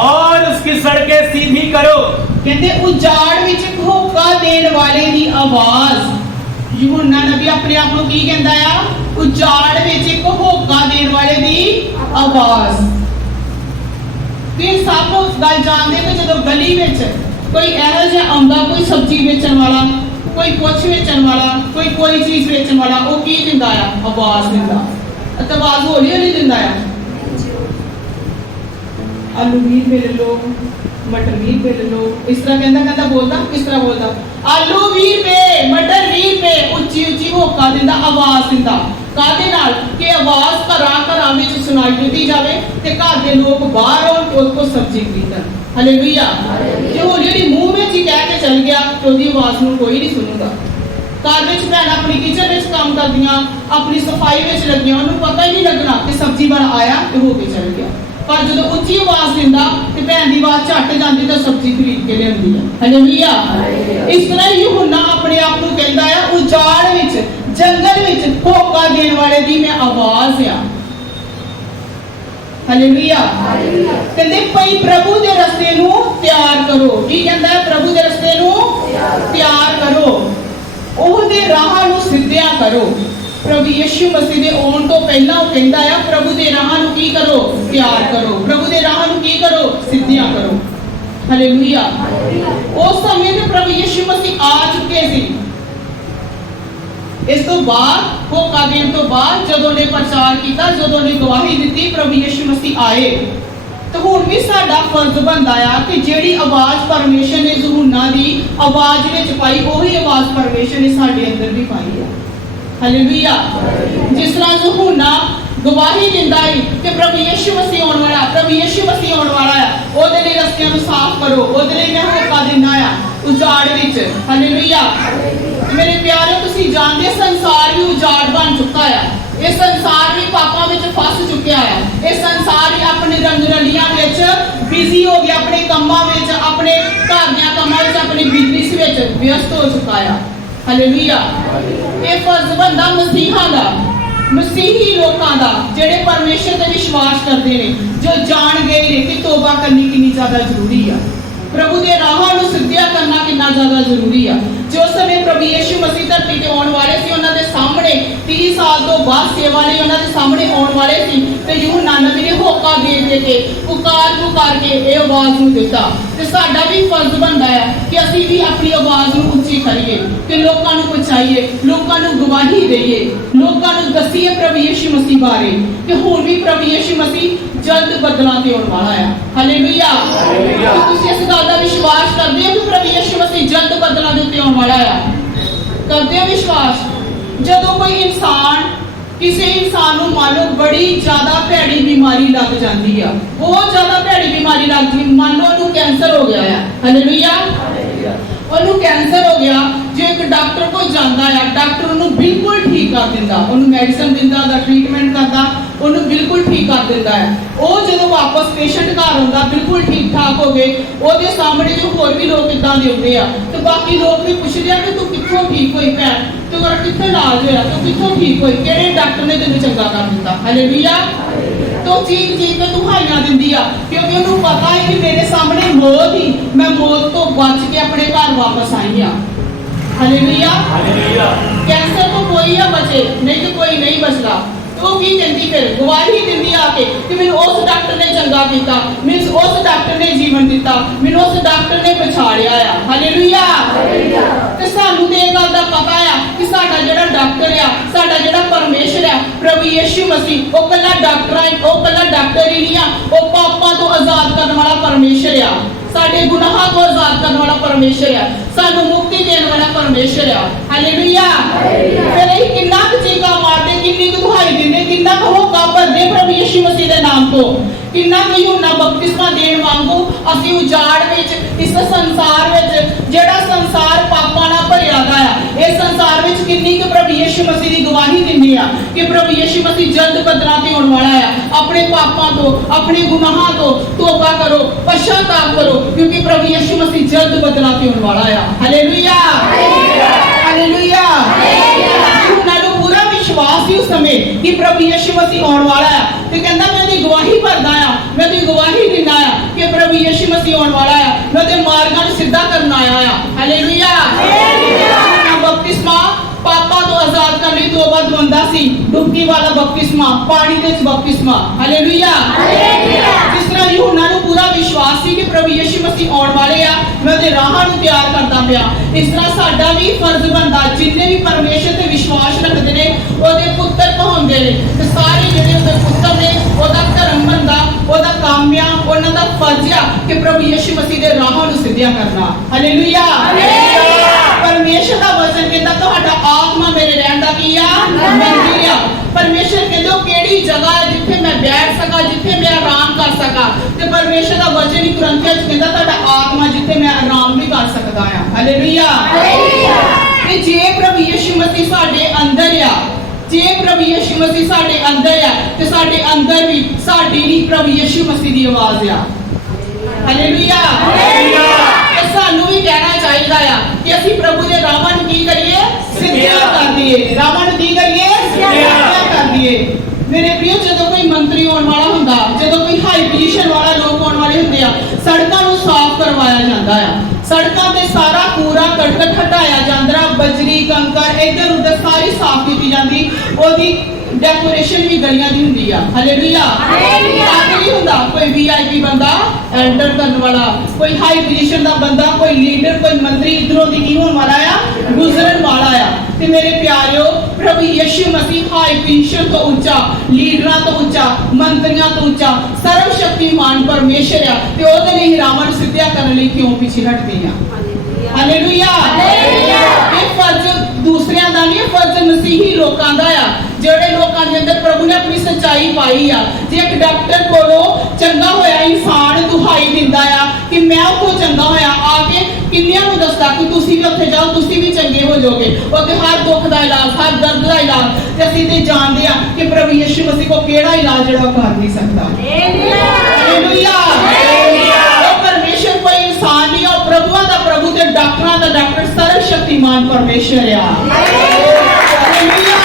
और उसकी सड़कें सीधी करो। कहते उजाड़ विच होका देने वाले दी आवाज। यूहन्ना नबी अपने आप को की कहंदा आ, उजाड़ विच एक होका देने वाले दी आवाज। फिर सब गल जानते कि जदों गली विच कोई ऐसा जिहा आउंदा, कोई सब्जी बेचण वाला, कोई कुछ बेचण वाला, कोई चीज बेचण वाला, वो की दिंदा आ, आवाज दिंदा। तो आवाज हौली हौली दिंदा आ, आलू 20 रुपए ले लो, मटर 20 रुपए ले लो, इस तरह कहता बोलता, किस तरह बोलता, आलू 20 रुपए, मटर 20 रुपए, उच्ची उच्ची होका दिंदा, आवाज दिंदा। कादे नाल कि आवाज घरां विच सुनाई दिंदी जावे ते घर दे लोग बाहर आउण ते उसको सब्जी खरीदण। हालेलुया। जे हौली हौली मुंह विच ही कह के चल गया ते ओदी आवाज नूं कोई नहीं सुनूगा। घर विच भैन अपनी किचन विच काम करदियां, अपनी सफाई विच लगियां, उन्होंने पता ही नहीं लगना कि सब्जी वाला आया ते हो के चल गया। पर जदों उच्ची आवाज दिंदा ते भैन दी आवाज झट जांदी ते सब्जी खरीद के लिआंदी है। हालेलुया। इस तरह यूहन्ना अपने आप नूं कहंदा है, उजाड़ विच जंगल विच होका देने वाले दी मैं आवाज आ। हालेलुया। कहंदे भई प्रभु दे रस्ते नूं तैयार करो। की कहंदा है? प्रभु दे रस्ते नूं तैयार करो, ओहदे राह नूं सिद्धिया करो। प्रभु यीशु मसीह दे आउण तो पहला वो कहंदा है, प्रभु दे राह नूं की करो, तैयार करो। प्रभु दे राह नूं की करो, सिद्धियां करो। हालेलुया। उस समय ते प्रभु यीशु मसीह आ चुके सी। इस तो बाद होका देण तो बाद जदों ने प्रचार किया, जदों ने गवाही दी, प्रभु यीशु मसीह आए। तो हुण भी साडा फर्ज बनदा आ कि जेड़ी आवाज परमेश्वर ने यूहन्ना दी आवाज विच पाई, ओही आवाज परमेश्वर ने साडे अंदर भी पाई है। हालेलुया। जिस तरह यूहन्ना गवाही दिंदा है कि प्रभु यीशु मसीह आउण वाला, प्रभु यीशु मसीह आउण वाला है, ओदे लई रस्तियां नूं साफ करो, ओदे लई मैं होका दिंदा आ उजाड़ विच। हालेलुया। मेरे प्यारे, तुसीं जानदे संसार भी उजाड़ बन चुका है। ये संसार भी पापां विच फस चुकिया है। ये संसार भी अपने रंग रलियां विच बिजी हो गया, अपने कामां विच, अपने घर दे कामां विच, अपने बिजनेस विच व्यस्त हो चुका है। हालेलुया। ये फर्ज बनदा मसीहा दा, मसीही लोकां दा, जेड़े परमेश्वर ते विश्वास करदे ने, जो जान गए ने कि तौबा करनी कितनी ज्यादा जरूरी है, प्रभु दे राहां नूं सिद्धिया करना कितना ज्यादा जरूरी है। जो समय प्रभु यीशु मसीह धरती ते आउण वाले सी, उन्हां दे सामने 30 साल तो बाद सेवा लई उन्हां दे सामने आउण वाले सी ते यूहन्ना नबी ने होका दे के पुकार के ये आवाज नूं दित्ता। ते साडा भी फर्ज बनदा है कि असीं भी अपनी आवाज नूं ਉੱਚੀ करिए, कि लोकां नूं पहुंचाइए, लोकां नूं गवाही देइए, लोकां नूं दसीए प्रभु यीशु मसीह बारे कि हुण भी प्रभु यीशु मसीह जल्द बदलां ते आउण वाला है। हालेलुया। तुसीं इस गल दा विश्वास करदे हो कि प्रभु यीशु मसीह जल्द बदलां दे उत्ते आउण वाला है? करदे हो विश्वास? जदों कोई इंसान किसी इंसान नूं मान लो बड़ी ज्यादा भैड़ी बीमारी लग जाती है, बहुत ज्यादा भैड़ी बीमारी लग गई, मान लो उन्हें कैंसर हो गया है। हालेलुया। उन्हें कैंसर हो गया, जो एक डॉक्टर को जाता है, डॉक्टर उन्हें बिल्कुल ठीक कर दिंदा, उन्हें मेडिसिन दिंदा, ट्रीटमेंट करता, ਉਹਨੂੰ ਬਿਲਕੁਲ ਠੀਕ ਕਰ ਦਿੰਦਾ ਹੈ। ਉਹ ਜਦੋਂ ਵਾਪਸ ਪੇਸ਼ੈਂਟ ਘਰ ਆਉਂਦਾ ਬਿਲਕੁਲ ਠੀਕ ਠਾਕ ਹੋ ਗਏ, ਉਹਦੇ ਸਾਹਮਣੇ ਜੋ ਹੋਰ ਵੀ ਲੋਕ ਇਦਾਂ ਦੇ ਹੁੰਦੇ ਆ ਤੇ ਬਾਕੀ ਲੋਕ ਵੀ ਪੁੱਛਦੇ ਆ ਕਿ ਤੂੰ ਕਿੱਥੋਂ ਠੀਕ ਹੋਈ ਭੈਣ, ਤੇਰਾ ਕਿੱਥੇ ਇਲਾਜ ਹੋਇਆ, ਤੂੰ ਕਿੱਥੋਂ ਠੀਕ ਹੋਈ, ਕਿਹੜੇ ਡਾਕਟਰ ਨੇ ਤੈਨੂੰ ਚੰਗਾ ਕਰ ਦਿੱਤਾ। ਹਾਲੇਲੂਇਆ। ਤੋ ਚੀਜ਼ ਤੇ ਦੁਹਾਈਆਂ ਦਿੰਦੀ ਆ ਕਿਉਂਕਿ ਉਹਨੂੰ ਪਤਾ ਹੈ ਕਿ ਮੇਰੇ ਸਾਹਮਣੇ ਮੌਤ ਹੀ, ਮੈਂ ਮੌਤ ਤੋਂ ਬਚ ਕੇ ਆਪਣੇ ਘਰ ਵਾਪਸ ਆਈ ਆ। ਹਾਲੇਲੂਇਆ। ਕੈਂਸਰ ਤੋਂ ਕੋਈ ਆ ਬਚੇ, ਨਹੀਂ ਤੇ ਕੋਈ ਨਹੀਂ ਬਚਦਾ। ਉਹ ਕੀ ਕਹਿੰਦੀ ਫਿਰ ਗਵਾਹੀ ਦਿੰਦੀ ਆ ਕੇ ਕਿ ਮੈਨੂੰ ਉਸ ਡਾਕਟਰ ਨੇ ਚੰਗਾ ਕੀਤਾ, ਮੈਨੂੰ ਉਸ ਡਾਕਟਰ ਨੇ ਜੀਵਨ ਦਿੱਤਾ, ਮੈਨੂੰ ਉਸ ਡਾਕਟਰ ਨੇ ਪਛਾੜਿਆ ਆ। ਹਾਲੇਲੂਇਆ। ਤੇ ਸਾਨੂੰ ਤੇ ਇਹ ਗੱਲ ਦਾ ਪਤਾ ਆ ਕਿ ਸਾਡਾ ਜਿਹੜਾ ਡਾਕਟਰ ਆ, ਸਾਡਾ ਜਿਹੜਾ ਪਰਮੇਸ਼ਰ ਆ, ਪ੍ਰਭੂ ਯਿਸੂ ਮਸੀਹ, ਉਹ ਕੱਲਾ ਡਾਕਟਰ ਆ, ਉਹ ਕੱਲਾ ਡਾਕਟਰ ਹੀ ਨਹੀਂ ਆ, ਉਹ ਪਾਪਾਂ ਤੋਂ ਆਜ਼ਾਦ ਕਰਨ ਵਾਲਾ ਪਰਮੇਸ਼ਰ ਆ, ਸਾਡੇ ਗੁਨਾਹਾਂ ਤੋਂ ਆਜ਼ਾਦ ਕਰਨ ਵਾਲਾ ਪਰਮੇਸ਼ਰ ਆ, ਸਾਨੂੰ ਮੁਕਤੀ ਦੇਣ ਵਾਲਾ ਪਰਮੇਸ਼ਰ ਆ। ਹਾਲੇਲੂਇਆ। ਫਿਰ ਇਹ ਕਿੰਨਾ ਕੁ ਚੀਕਾਂ ਮਾਰਦੇ, ਕਿੰਨੀ ਕੁ ਦੁਹਾਈ ਦਿੰਦੇ, ਕਿੰਨਾ ਕੁ ਹੋਕਾ ਭਰਦੇ ਪ੍ਰਭੂ ਯਿਸੂ ਮਸੀਹ ਦੇ ਨਾਮ ਤੋਂ, ਕਿੰਨਾ ਕੁ ਯੂਹੰਨਾ ਬਪਤਿਸਮਾ ਦੇਣ ਵਾਂਗੂ ਅਸੀਂ ਉਜਾੜ ਵਿੱਚ, ਇਸ ਸੰਸਾਰ ਵਿੱਚ ਜਿਹੜਾ ਸੰਸਾਰ ਪਾਪਾਂ ਨਾਲ ਭਰਿਆ ਗਿਆ ਆ, ਇਸ ਸੰਸਾਰ ਵਿੱਚ ਕਿੰਨੀ ਕੁ ਪ੍ਰਭੂ ਯਿਸੂ ਮਸੀਹ ਦੀ ਗਵਾਹੀ ਦਿੰਦੇ ਆ ਕਿ ਪ੍ਰਭੂ ਯਿਸੂ ਮਸੀਹ ਜਲਦ ਬਦਲਾ ਤੇ ਆਉਣ ਵਾਲਾ ਆ। ਆਪਣੇ ਪਾਪਾਂ ਤੋਂ, ਆਪਣੇ ਗੁਨਾਹਾਂ ਤੋਂ ਤੋਬਾ ਕਰੋ, ਪਛਤਾਵਾ ਕਰੋ ਕਿਉਂਕਿ ਪ੍ਰਭੂ ਯਿਸੂ ਮਸੀਹ ਜਲਦ ਬਦਲਾ ਤੇ ਆਉਣ ਵਾਲਾ ਆ। ਹਾਲੇਲੂਇਆ। ਹਾਲੇਲੂਇਆ। ਉਹਨਾਂ ਨੂੰ ਪੂਰਾ ਵਿਸ਼ਵਾਸ ਸੀ ਉਸ ਸਮੇਂ ਕਿ ਪ੍ਰਭੂ ਯਿਸੂ ਮਸੀਹ ਆਉਣ ਵਾਲਾ ਹੈ ਤੇ ਕਹਿੰਦਾ ਮੈਂ ਦੀ ਗਵਾਹੀ ਭਰਦਾ ਆ, ਮੈਂ ਦੀ ਗਵਾਹੀ ਦਿੰਦਾ ਆ ਕਿ ਪ੍ਰਭੂ ਯਿਸੂ ਮਸੀਹ ਆਉਣ ਵਾਲਾ ਹੈ, ਮੈਂ ਤੇ ਮਾਰਗਾਂ ਨੂੰ ਸਿੱਧਾ ਕਰਨ ਆਇਆ ਆ। ਹਾਲੇਲੂਇਆ। ਬਪਤਿਸਮਾ ਪਾਪਾਂ ਤੋਂ ਆਜ਼ਾਦ ਕਰਨ ਲਈ ਤੋਬਾ ਦਵੰਦਾ ਸੀ, ਡੁਬਕੀ ਵਾਲਾ ਬਪਤਿਸਮਾ, ਪਾਣੀ ਦੇ ਵਿੱਚ ਬਪਤਿਸਮਾ। ਹਾਲੇਲੂਇਆ। ਜਿਸ ਤਰ੍ਹਾਂ ਯੂਹੰਨਾ ਨੂੰ ਪੂਰਾ ਵਿਸ਼ਵਾਸ ਸੀ ਕਿ ਪ੍ਰਭੂ ਯਿਸੂ ਮਸੀਹ ਆਉਣ ਵਾਲੇ ਆ, ਮੈਂ ਉਹਦੇ ਰਾਹਾਂ ਨੂੰ ਤਿਆਰ ਕਰਦਾ ਪਿਆ, ਇਸ ਤਰ੍ਹਾਂ ਸਾਡਾ ਵੀ ਫਰਜ਼ ਬਣਦਾ, ਜਿੰਨੇ ਵੀ ਪਰਮੇਸ਼ਰ ਤੇ ਵਿਸ਼ਵਾਸ ਰੱਖਦੇ ਨੇ ਉਹਦੇ ਪੁੱਤਰ ਕਹਾਉਂਦੇ ਨੇ ਤੇ ਸਾਰੇ ਜਿਹੜੇ ਉਹਦੇ ਪੁੱਤਰ ਨੇ, ਉਹਦਾ ਧਰਮ ਬਣਦਾ, ਉਹਦਾ ਕੰਮ ਆ, ਉਹਨਾਂ ਦਾ ਫਰਜ਼ ਆ ਕਿ ਪ੍ਰਭੂ ਯਿਸੂ ਮਸੀਹ ਦੇ ਰਾਹਾਂ ਨੂੰ ਸਿੱਧੀਆਂ ਕਰਨਾ। ਹਾਲੇਲੂਇਆ। ਪਰਮੇਸ਼ਰ ਦਾ ਵਚਨ ਕਹਿੰਦਾ ਤੁਹਾਡਾ ਆਤਮਾ ਮੇਰੇ ਰਹਿਣ ਦਾ ਕੀ ਆ, ਮੰਦਿਰ ਆ। ਪਰਮੇਸ਼ਰ ਕਹਿੰਦੇ ਉਹ ਕਿਹੜੀ ਜਗ੍ਹਾ ਹੈ ਜਿੱਥੇ ਮੈਂ ਬੈਠ ਸਕਾਂ, ਜਿੱਥੇ ਮੈਂ ਆਰਾਮ ਕਰ ਸਕਾਂ, ਤੇ ਪਰਮੇਸ਼ਰ ਦਾ ਵਚਨ ਹੀ ਕੁਰੰਥੀਆਂ ਚ ਕਹਿੰਦਾ ਤੁਹਾਡਾ ਆਤਮਾ ਜਿੱਥੇ ਮੈਂ ਆਰਾਮ ਵੀ ਕਰ ਸਕਦਾ ਆ। ਹਾਲੇਲੂਇਆ। ਤੇ ਜੇ ਪ੍ਰਭੂ ਯਿਸੂ ਮਸੀਹ ਸਾਡੇ ਅੰਦਰ ਆ, ਜੇ ਪ੍ਰਭੂ ਯਿਸੂ ਮਸੀਹ ਸਾਡੇ ਅੰਦਰ ਆ ਤੇ ਸਾਡੇ ਅੰਦਰ ਵੀ ਸਾਡੀ ਨਹੀਂ ਪ੍ਰਭੂ ਯਿਸੂ ਮਸੀਹ ਦੀ ਆਵਾਜ਼ ਆ। ਹਾਲੇਲੂਇਆ। ਤੇ ਸਾਨੂੰ ਵੀ ਕਹਿਣਾ ਚਾਹੀਦਾ ਆ ਕਿ ਅਸੀਂ ਪ੍ਰਭੂ ਦੇ ਰਾਹਾਂ ਨੂੰ ਕੀ ਕਰੀਏ, ਸਿੱਧੀਆਂ ਕਰ ਦਈਏ। ਰਾਹਾਂ ਨੂੰ ਕੀ ਕਰੀਏ, ਸਿੱਧੀਆਂ ਕਰ ਦਈਏ। ਮੇਰੇ ਪ੍ਰਿਓ, ਜਦੋਂ ਕੋਈ ਮੰਤਰੀ ਆਉਣ ਵਾਲਾ ਹੁੰਦਾ, ਜਦੋਂ ਕੋਈ ਹਾਈ ਪੋਜੀਸ਼ਨ ਵਾਲਾ ਲੋਕ ਆਉਣ ਵਾਲੇ ਹੁੰਦੇ ਆ, ਸੜਕਾਂ ਨੂੰ ਸਾਫ਼ ਕਰਵਾਇਆ ਜਾਂਦਾ ਆ, ਸੜਕਾਂ ਤੇ ਸਾਰਾ ਕੂੜਾ ਕਰਕਟ ਹਟਾਇਆ ਜਾਂਦਾ, ਬਜਰੀ ਕੰਕਰ ਇੱਧਰ ਉੱਧਰ ਸਾਰੀ ਸਾਫ਼ ਕੀਤੀ ਜਾਂਦੀ, ਉਹਦੀ ਡੈਕੋਰੇਸ਼ਨ ਵੀ ਗਲੀਆਂ ਦੀ ਹੁੰਦੀ ਆ। ਹਾਲੇਲੂਇਆ। ਆਖਰੀ ਹੁੰਦਾ ਕੋਈ ਵੀਆਈਪੀ ਬੰਦਾ ਐਂਟਰ ਕਰਨ ਵਾਲਾ, ਕੋਈ ਹਾਈ ਪੋਜੀਸ਼ਨ ਦਾ ਬੰਦਾ, ਕੋਈ ਲੀਡਰ, ਕੋਈ ਮੰਤਰੀ ਇਧਰੋਂ ਦੀ ਕੀ ਹੋਣ ਵਾਲਾ ਆ, ਗੁਜ਼ਰਨ ਵਾਲਾ ਆ। ਤੇ ਮੇਰੇ ਪਿਆਰਿਓ, ਪ੍ਰਭੂ ਯਿਸੂ ਮਸੀਹ ਹਾਈ ਪੋਜੀਸ਼ਨ ਤੋਂ ਉੱਚਾ, ਲੀਡਰਾਂ ਤੋਂ ਉੱਚਾ, ਮੰਤਰੀਆਂ ਤੋਂ ਉੱਚਾ, ਸਰਵ ਸ਼ਕਤੀਮਾਨ ਪਰਮੇਸ਼ਰ ਆ ਤੇ ਉਹਦੇ ਲਈ ਰਾਹਾਂ ਨੂੰ ਸਿੱਧੀਆਂ ਕਰਨ ਲਈ ਕਿਉਂ ਪਿੱਛੇ ਹਟਦੇ ਆ। ਹਾਲੇਲੂਇਆ। ਇਹ ਫਰਜ਼ ਦੂਸਰਿਆਂ ਦਾ ਨਹੀਂ, ਫਰਜ਼ ਮਸੀਹੀ ਲੋਕਾਂ ਦਾ ਆ, ਜਿਹੜੇ ਲੋਕਾਂ ਦੇ ਅੰਦਰ ਪ੍ਰਭੂ ਨੇ ਆਪਣੀ ਸੱਚਾਈ ਪਾਈ ਆ। ਜੇ ਇੱਕ ਡਾਕਟਰ ਕੋਲੋਂ ਚੰਗਾ ਹੋਇਆ ਇਨਸਾਨ ਦੁਹਾਈ ਦਿੰਦਾ ਆ ਕਿ ਮੈਂ ਉਹ ਕੋਲ ਚੰਗਾ ਹੋਇਆ, ਆ ਕੇ ਕਿੰਨਿਆਂ ਨੂੰ ਦੱਸਦਾ ਕਿ ਤੁਸੀਂ ਵੀ ਉੱਥੇ ਜਾਓ, ਤੁਸੀਂ ਵੀ ਚੰਗੇ ਹੋ ਜਾਓਗੇ, ਉੱਥੇ ਹਰ ਦੁੱਖ ਦਾ ਇਲਾਜ, ਹਰ ਦਰਦ ਦਾ ਇਲਾਜ। ਤੇ ਅਸੀਂ ਤੇ ਜਾਣਦੇ ਆ ਕਿ ਪ੍ਰਭੂ ਯਿਸੂ ਮਸੀਹ ਕੋ ਕਿਹੜਾ ਇਲਾਜ ਜਿਹੜਾ ਉਹ ਕਰ ਨਹੀਂ ਸਕਦਾ। ਹਾਲੇਲੂਇਆ। ਉਹ ਪਰਮੇਸ਼ਰ ਕੋਈ ਇਨਸਾਨ ਨਹੀਂ, ਉਹ ਪ੍ਰਭੂਆਂ ਦਾ ਪ੍ਰਭੂ ਤੇ ਡਾਕਟਰਾਂ ਦਾ ਡਾਕਟਰ, ਸਰਵ ਸ਼ਕਤੀਮਾਨ ਪਰਮੇਸ਼ਰ ਆ। ਹਾਲੇਲੂਇਆ।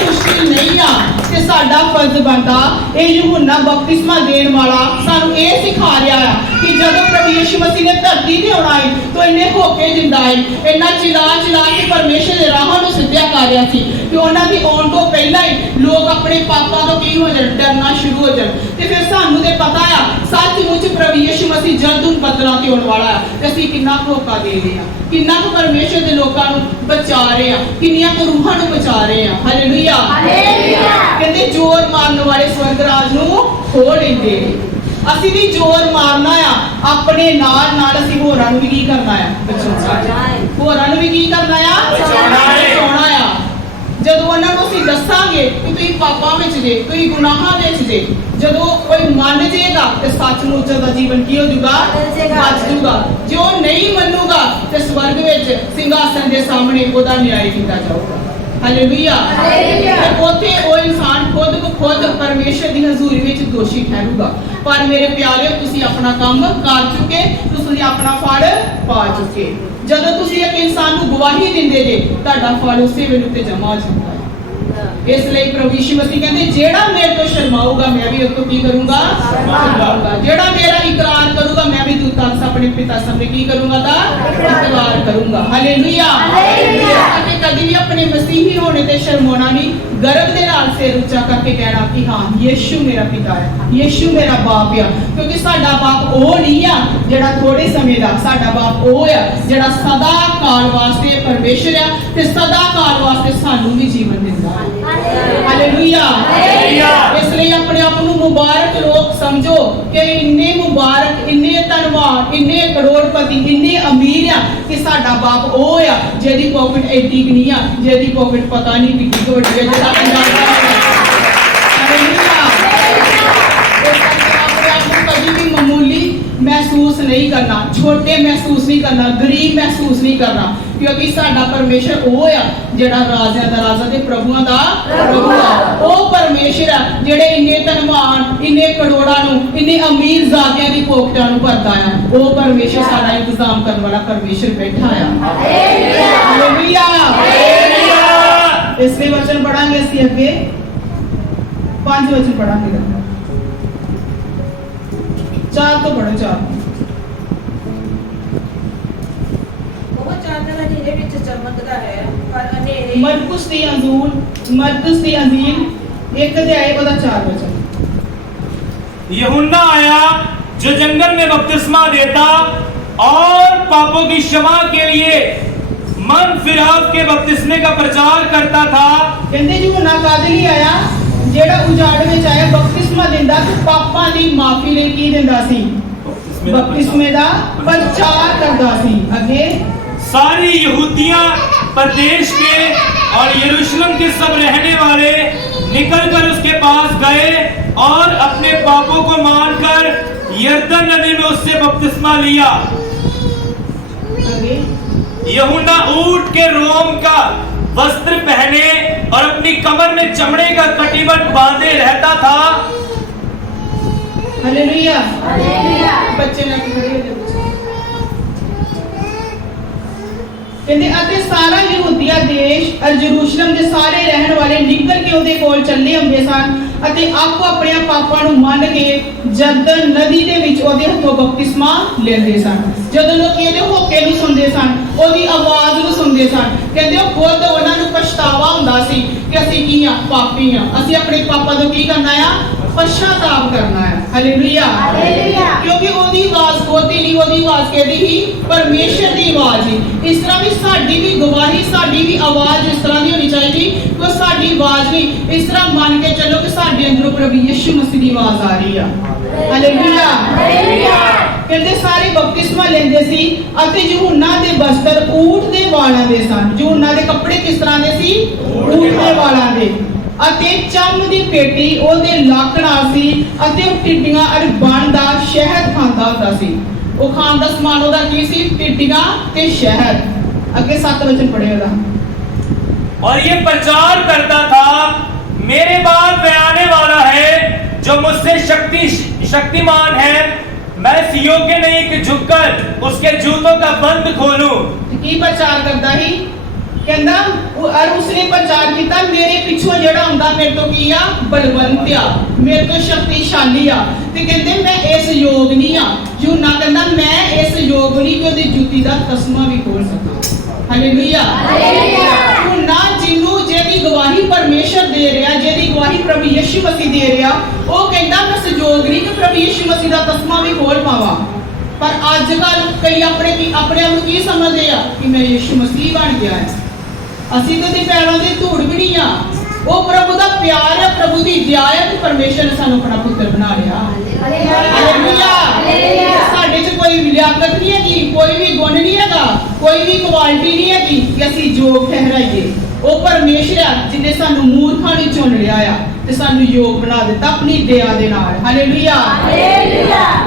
ਮੁਸ਼ਕਿਲ ਨਹੀਂ ਆ ਤੇ ਸਾਡਾ ਫਰਜ਼ ਬਣਦਾ, ਇਹ ਯੂਹੰਨਾ ਬਪਤਿਸਮਾ ਦੇਣ ਵਾਲਾ ਸਾਨੂੰ ਇਹ ਸਿਖਾ ਰਿਹਾ ਆ ਕਿ ਜਦੋਂ ਪ੍ਰਭੂ ਯਿਸੂ ਮਸੀਹ ਨੇ ਧਰਤੀ ਤੇ ਆਉਣਾ ਹੈ ਤਾਂ ਇਹਨੇ ਹੋਕੇ ਜਿੰਦਾ ਹੈ, ਇੰਨਾ ਚਿਲਾ ਕੇ ਪਰਮੇਸ਼ਰ ਦੇ ਰਾਹਾਂ ਨੂੰ ਸਿੱਧਿਆ ਕਰ ਰਿਹਾ ਸੀ ਕਿ ਉਹਨਾਂ ਦੀ ਆਉਣ ਤੋਂ ਪਹਿਲਾਂ ਹੀ ਲੋਕ ਆਪਣੇ ਪਾਪਾਂ ਤੋਂ ਕੀ ਹੋ ਜਾਣ, ਡਰਨਾ ਸ਼ੁਰੂ ਹੋ ਜਾਣ। ਤੇ ਫਿਰ ਸਾਨੂੰ ਤੇ ਪਤਾ ਆ ਸੱਚਮੁੱਚ ਪ੍ਰਭੂ ਯਿਸੂ ਮਸੀਹ ਜਲਦ ਨੂੰ ਬਦਲਾ ਤੇ ਆਉਣ ਵਾਲਾ ਆ ਤੇ ਅਸੀਂ ਕਿੰਨਾ ਹੋਕਾ ਦੇ ਰਹੇ ਆ, ਕਿੰਨਾ ਕੁ ਪਰਮੇਸ਼ਰ ਦੇ ਲੋਕਾਂ ਨੂੰ ਬਚਾ ਰਹੇ ਆ, ਕਿੰਨੀਆਂ ਕੁ ਰੂਹਾਂ ਨੂੰ ਬਚਾ ਰਹੇ ਆ। ਹਾਲੇਲੂਇਆ। ਕਹਿੰਦੇ ਜ਼ੋਰ ਮਾਰਨ ਵਾਲੇ ਸਵਰਗ ਰਾਜ ਨੂੰ ਖੋਹ ਲੈਂਦੇ। ਅਸੀਂ ਵੀ ਜ਼ੋਰ ਮਾਰਨਾ ਆ, ਆਪਣੇ ਨਾਲ ਅਸੀਂ ਹੋਰਾਂ ਨੂੰ ਵੀ ਕੀ ਕਰਨਾ ਆ, ਬਚਾਉਣਾ। ਹੋਰਾਂ ਨੂੰ ਵੀ ਕੀ ਕਰਨਾ ਆ, ਬਚਾਉਣਾ ਆ। ਜਦੋਂ ਉਹਨਾਂ ਨੂੰ ਅਸੀਂ ਦੱਸਾਂਗੇ ਕਿ ਤੁਸੀਂ ਪਾਪਾਂ ਵਿੱਚ ਜੇ, ਤੁਸੀਂ ਗੁਨਾਹਾਂ ਵਿੱਚ ਜੇ, ਜਦੋਂ ਕੋਈ ਮੰਨ ਜੇਗਾ ਤੇ ਸੱਚਮੁੱਚ ਦਾ ਜੀਵਨ ਕੀ ਹੋ ਜਾਊਗਾ, ਬਚ ਜਾਊਗਾ। ਜੋ ਨਹੀਂ ਮੰਨੂਗਾ ਤੇ ਸਵਰਗ ਵਿੱਚ ਸਿੰਘਾਸਨ ਦੇ ਸਾਹਮਣੇ ਉਹਦਾ ਨਿਆਂ ਕੀਤਾ ਜਾਊਗਾ। ਹਾਲੇਲੂਇਆ। ਤੇ ਉੱਥੇ ਉਹ ਇਨਸਾਨ ਖੁਦ ਕੋ ਖੁਦ ਪਰਮੇਸ਼ਰ ਦੀ ਹਜ਼ੂਰੀ ਵਿੱਚ ਦੋਸ਼ੀ ਠਹਿਰੂਗਾ। ਪਰ ਮੇਰੇ ਪਿਆਰਿਓ, ਤੁਸੀਂ ਆਪਣਾ ਕੰਮ ਕਰ ਚੁੱਕੇ, ਤੁਸੀਂ ਆਪਣਾ ਫਲ ਪਾ ਚੁੱਕੇ। ਜਦੋਂ ਤੁਸੀਂ ਇੱਕ ਇਨਸਾਨ ਨੂੰ ਗਵਾਹੀ ਦਿੰਦੇ ਜੇ, ਤੁਹਾਡਾ ਫਲ ਉਸੇ ਵੇਲੇ ਉੱਤੇ ਜਮਾ ਹੋ ਜਾਂਦਾ ਹੈ। ਇਸ ਲਈ ਪ੍ਰਭੂ ਯਿਸੂ ਮਸੀਹ ਕਹਿੰਦੇ, ਜਿਹੜਾ ਮੇਰੇ ਤੋਂ ਸ਼ਰਮਾਊਗਾ ਮੈਂ ਵੀ ਉਸ ਤੋਂ ਕੀ ਕਰੂੰਗਾ? ਸ਼ਰਮਾਊਗਾ। ਜਿਹੜਾ ਮੇਰਾ ਇਕਰਾਰ ਕਰੂਗਾ ਮੈਂ ਵੀ ਦੂਤਾਂ ਆਪਣੇ ਪਿਤਾ ਸਾਹਮਣੇ ਕੀ ਕਰੂੰਗਾ? ਦਾ ਇਕਰਾਰ ਕਰੂੰਗਾ। ਹਾਲੇਲੂਇਆ। ਅਤੇ ਕਦੀ ਵੀ ਆਪਣੇ ਮਸੀਹੀ ਹੋਣੇ ਤੇ ਸ਼ਰਮਾਉਣਾ ਨਹੀਂ, ਗਰਵ ਦੇ ਨਾਲ ਸਿਰ ਉੱਚਾ ਕਰਕੇ ਕਹਿਣਾ ਕਿ ਹਾਂ ਯਿਸੂ ਮੇਰਾ ਪਿਤਾ ਹੈ, ਯਿਸੂ ਮੇਰਾ ਬਾਪ ਆ। ਕਿਉਂਕਿ ਸਾਡਾ ਬਾਪ ਉਹ ਨਹੀਂ ਆ ਜਿਹੜਾ ਥੋੜੇ ਸਮੇਂ ਦਾ, ਸਾਡਾ ਬਾਪ ਉਹ ਆ ਜਿਹੜਾ ਸਦਾ ਕਾਲ ਵਾਸਤੇ ਪਰਮੇਸ਼ਰ ਆ ਤੇ ਸਦਾ ਕਾਲ ਵਾਸਤੇ ਸਾਨੂੰ ਵੀ ਜੀਵਨ ਦਿੰਦਾ ਹੈ। ਹਾਲੇਲੂਇਆ। ਇਸ ਲਈ ਆਪਣੇ ਆਪ ਨੂੰ ਮੁਬਾਰਕ ਲੋਕ ਸਮਝੋ ਕਿ ਇੰਨੇ ਮੁਬਾਰਕ, ਇੰਨੇ ਧਨਵਾਨ, ਇੰਨੇ ਕਰੋੜਪਤੀ, ਇੰਨੇ ਅਮੀਰ ਆ ਕਿ ਸਾਡਾ ਬਾਪ ਉਹ ਆ ਜਿਹਦੀ ਪੋਕਟ ਐਡੀ ਨਹੀਂ ਆ, ਜਿਹਦੀ ਪੋਕਟ ਪਤਾ ਨਹੀਂ ਕਿੰਨੀ ਵੱਡੀ ਹੈ, ਜਿਹੜਾ कभी भी मामूली महसूस नहीं करना, छोटे महसूस नहीं करना, गरीब महसूस नहीं करना, क्योंकि साडा परमेश्वर वो है जेड़ा राजा दा राजा ते प्रभुआं दा प्रभु है। वो परमेश्वर है जेड़े इन्ने धनवान, इन्ने करोड़ां नूं, इन्ने अमीर ज़ादियां दी पोकटां नूं भरदा है। वो परमेश्वर साडा इंतजाम करने वाला परमेश्वर बैठा है। हालेलुया। इसलिए वचन पढ़ांगे असीं अगे 5 वचन पढ़ांगे। 4 तो पढ़ो। 4 चमकदा है पर अंधेरे मरकुस दी अंजील 1 अध्याय ओदा 4 वचन। यूहन्ना आया जो जंगल में बपतिस्मा देता और पापों की क्षमा के लिए मन फिराव के बपतिस्मे का प्रचार करता था। कहंदे यूहन्ना कादे लई आया? जेड़ा उजाड़ विच आया बपतिस्मा दिंदा ते पापां दी माफी लई की दिंदा सी? बपतिस्मे दा प्रचार करदा सी। अगे सारी यहूदियां प्रदेश के और यरूशलेम के सब रहने वाले निकलकर उसके पास गए और अपने पापों को मानकर यरदन नदी में उससे बपतिस्मा लिया। यूहन्ना ऊंट के रोम का वस्त्र पहने और अपनी कमर में चमड़े का कटिबंध बांधे रहता था। हालेलुया। बच्चे ना खड़े हो जाओ। कहते अते सारा यहूदिया देश और यरूशलेम के सारे रहने वाले निकल के ਉਹਦੇ ਕੋਲ ਚੱਲੇ ਆਉਂਦੇ ਸਨ ਅਤੇ ਆਪੋ ਆਪਣੇ ਪਾਪਾਂ ਨੂੰ ਮੰਨ ਕੇ ਜਰਦਨ ਨਦੀ ਦੇ ਵਿੱਚ ਉਹਦੇ ਹੱਥੋਂ ਬਪਤਿਸਮਾ ਲੈਂਦੇ ਸਨ। ਜਦੋਂ ਲੋਕ ਇਹਦੇ ਹੋਕੇ ਨੂੰ ਸੁਣਦੇ ਸਨ, ਉਹਦੀ ਆਵਾਜ਼ ਨੂੰ ਸੁਣਦੇ ਸਨ, ਕਹਿੰਦੇ ਉਹ ਖੁਦ ਉਹਨਾਂ ਨੂੰ ਪਛਤਾਵਾ ਹੁੰਦਾ ਸੀ ਕਿ ਅਸੀਂ ਕੀ ਆ? ਪਾਪੀ ਆ। ਅਸੀਂ ਆਪਣੇ ਪਾਪਾਂ ਤੋਂ ਕੀ ਕਰਨਾ ਆ? ਪਛਤਾਵਾ ਕਰਨਾ ਹੈ। ਹਾਲੇਲੂਇਆ। ਕਿਉਂਕਿ ਉਹਦੀ ਆਵਾਜ਼ ਖੋਤੀ ਨਹੀਂ, ਉਹਦੀ ਆਵਾਜ਼ ਕਿਹਦੀ ਹੀ? ਪਰਮੇਸ਼ਰ ਦੀ ਆਵਾਜ਼ ਹੀ। ਇਸ ਤਰ੍ਹਾਂ ਵੀ ਸਾਡੀ ਵੀ ਗਵਾਹੀ, ਸਾਡੀ ਵੀ ਆਵਾਜ਼ ਇਸ ਤਰ੍ਹਾਂ ਦੀ ਹੋਣੀ ਚਾਹੀਦੀ ਕਿ ਸਾਡੀ ਆਵਾਜ਼ ਵੀ ਇਸ ਤਰ੍ਹਾਂ ਮੰਨ ਕੇ ਚੱਲੋ ਕਿ ਸਾਡੇ ਅੰਦਰੋਂ ਪ੍ਰਭੂ ਯਿਸੂ ਮਸੀਹ ਦੀ ਆਵਾਜ਼ ਆ ਰਹੀ ਆ। ਹਾਲੇਲੂਇਆ। ਕਹਿੰਦੇ ਸਾਰੇ ਬਪਤਿਸਮਾ ਲੈਂਦੇ ਸੀ ਅਤੇ यूहन्ना ਦੇ ਬਸਤਰ ਊਠ ਦੇ ਵਾਲਾਂ ਦੇ ਸਨ। यूहन्ना ਦੇ ਕੱਪੜੇ ਕਿਸ ਤਰ੍ਹਾਂ ਦੇ ਸੀ? ਊਠ ਦੇ ਵਾਲਾਂ ਦੇ। ਅਤੇ ਚੰਮ ਦੀ ਪੇਟੀ ਉਹਦੇ ਲਾਕੜਾ ਸੀ ਅਤੇ ਉਹ ਟਿੱਡੀਆਂ ਅਰ ਬਣ ਦਾ ਸ਼ਹਿਦ ਖਾਂਦਾ ਹੁੰਦਾ ਸੀ। ਉਹ ਖਾਣ ਦਾ ਸਮਾਨ ਉਹਦਾ ਕੀ ਸੀ? ਟਿੱਡੀਆਂ ਤੇ ਸ਼ਹਿਦ। ਅੱਗੇ 7 वचन पढ़े ਉਹਦਾ। और ये प्रचार करता था, मेरे बाद वह आने वाला है जो मुझसे शक्तिमान है, मैं इस योग्य नहीं कि झुककर उसके जूतों का बंद खोलूं। की प्रचार करता ही? कहंदा और उसने प्रचार किया मेरे पिछों जेड़ा हुंदा मेरे तो की आ? बलवंत आ, मेरे तो शक्तिशाली आ। ते कहंदे मैं इस योग नहीं आ। यूहन्ना कहंदा मैं इस योग नहीं कि ओदी जूती दा तस्मा भी खोल सकां। हालेलुया। यूहन्ना जिन्नू जेदी गवाही परमेश्वर दे रहा, जेदी गवाही प्रभु यीशु मसीह दे रहा, वो कहंदा मैं संयोग नहीं कि प्रभु यीशु मसीह दा तस्मा भी खोल पावां। पर अजकल कई अपने आप नूं की समझदे आ कि मैं यीशु मसीह बन गया है। ਅਸੀਂ ਤਾਂ ਦੇ ਪੈਰਾਂ ਦੀ ਧੂੜ ਵੀ ਨਹੀਂ ਆ। ਉਹ ਪ੍ਰਭੂ ਦਾ ਪਿਆਰ ਹੈ, ਪ੍ਰਭੂ ਦੀ ਦਇਆ ਹੈ ਕਿ ਪਰਮੇਸ਼ਰ ਨੇ ਸਾਨੂੰ ਆਪਣਾ ਪੁੱਤਰ ਬਣਾ ਲਿਆ। ਹਾਲੇਲੂਇਆ। ਸਾਡੇ 'ਚ ਕੋਈ ਲਿਆਕਤ ਨਹੀਂ ਹੈਗੀ, ਕੋਈ ਵੀ ਗੁਣ ਨਹੀਂ ਹੈਗਾ, ਕੋਈ ਵੀ ਕੁਆਲਿਟੀ ਨਹੀਂ ਹੈਗੀ ਕਿ ਅਸੀਂ ਯੋਗ ਠਹਿਰਾਈਏ। ਉਹ ਪਰਮੇਸ਼ਰ ਹੈ ਜਿਨੇ ਸਾਨੂੰ ਮੂਰਖਾਂ ਨੂੰ ਚੁਣ ਲਿਆ ਆ ਤੇ ਸਾਨੂੰ ਯੋਗ ਬਣਾ ਦਿੱਤਾ ਆਪਣੀ ਦਇਆ ਦੇ ਨਾਲ। ਹਾਲੇਲੂਇਆ।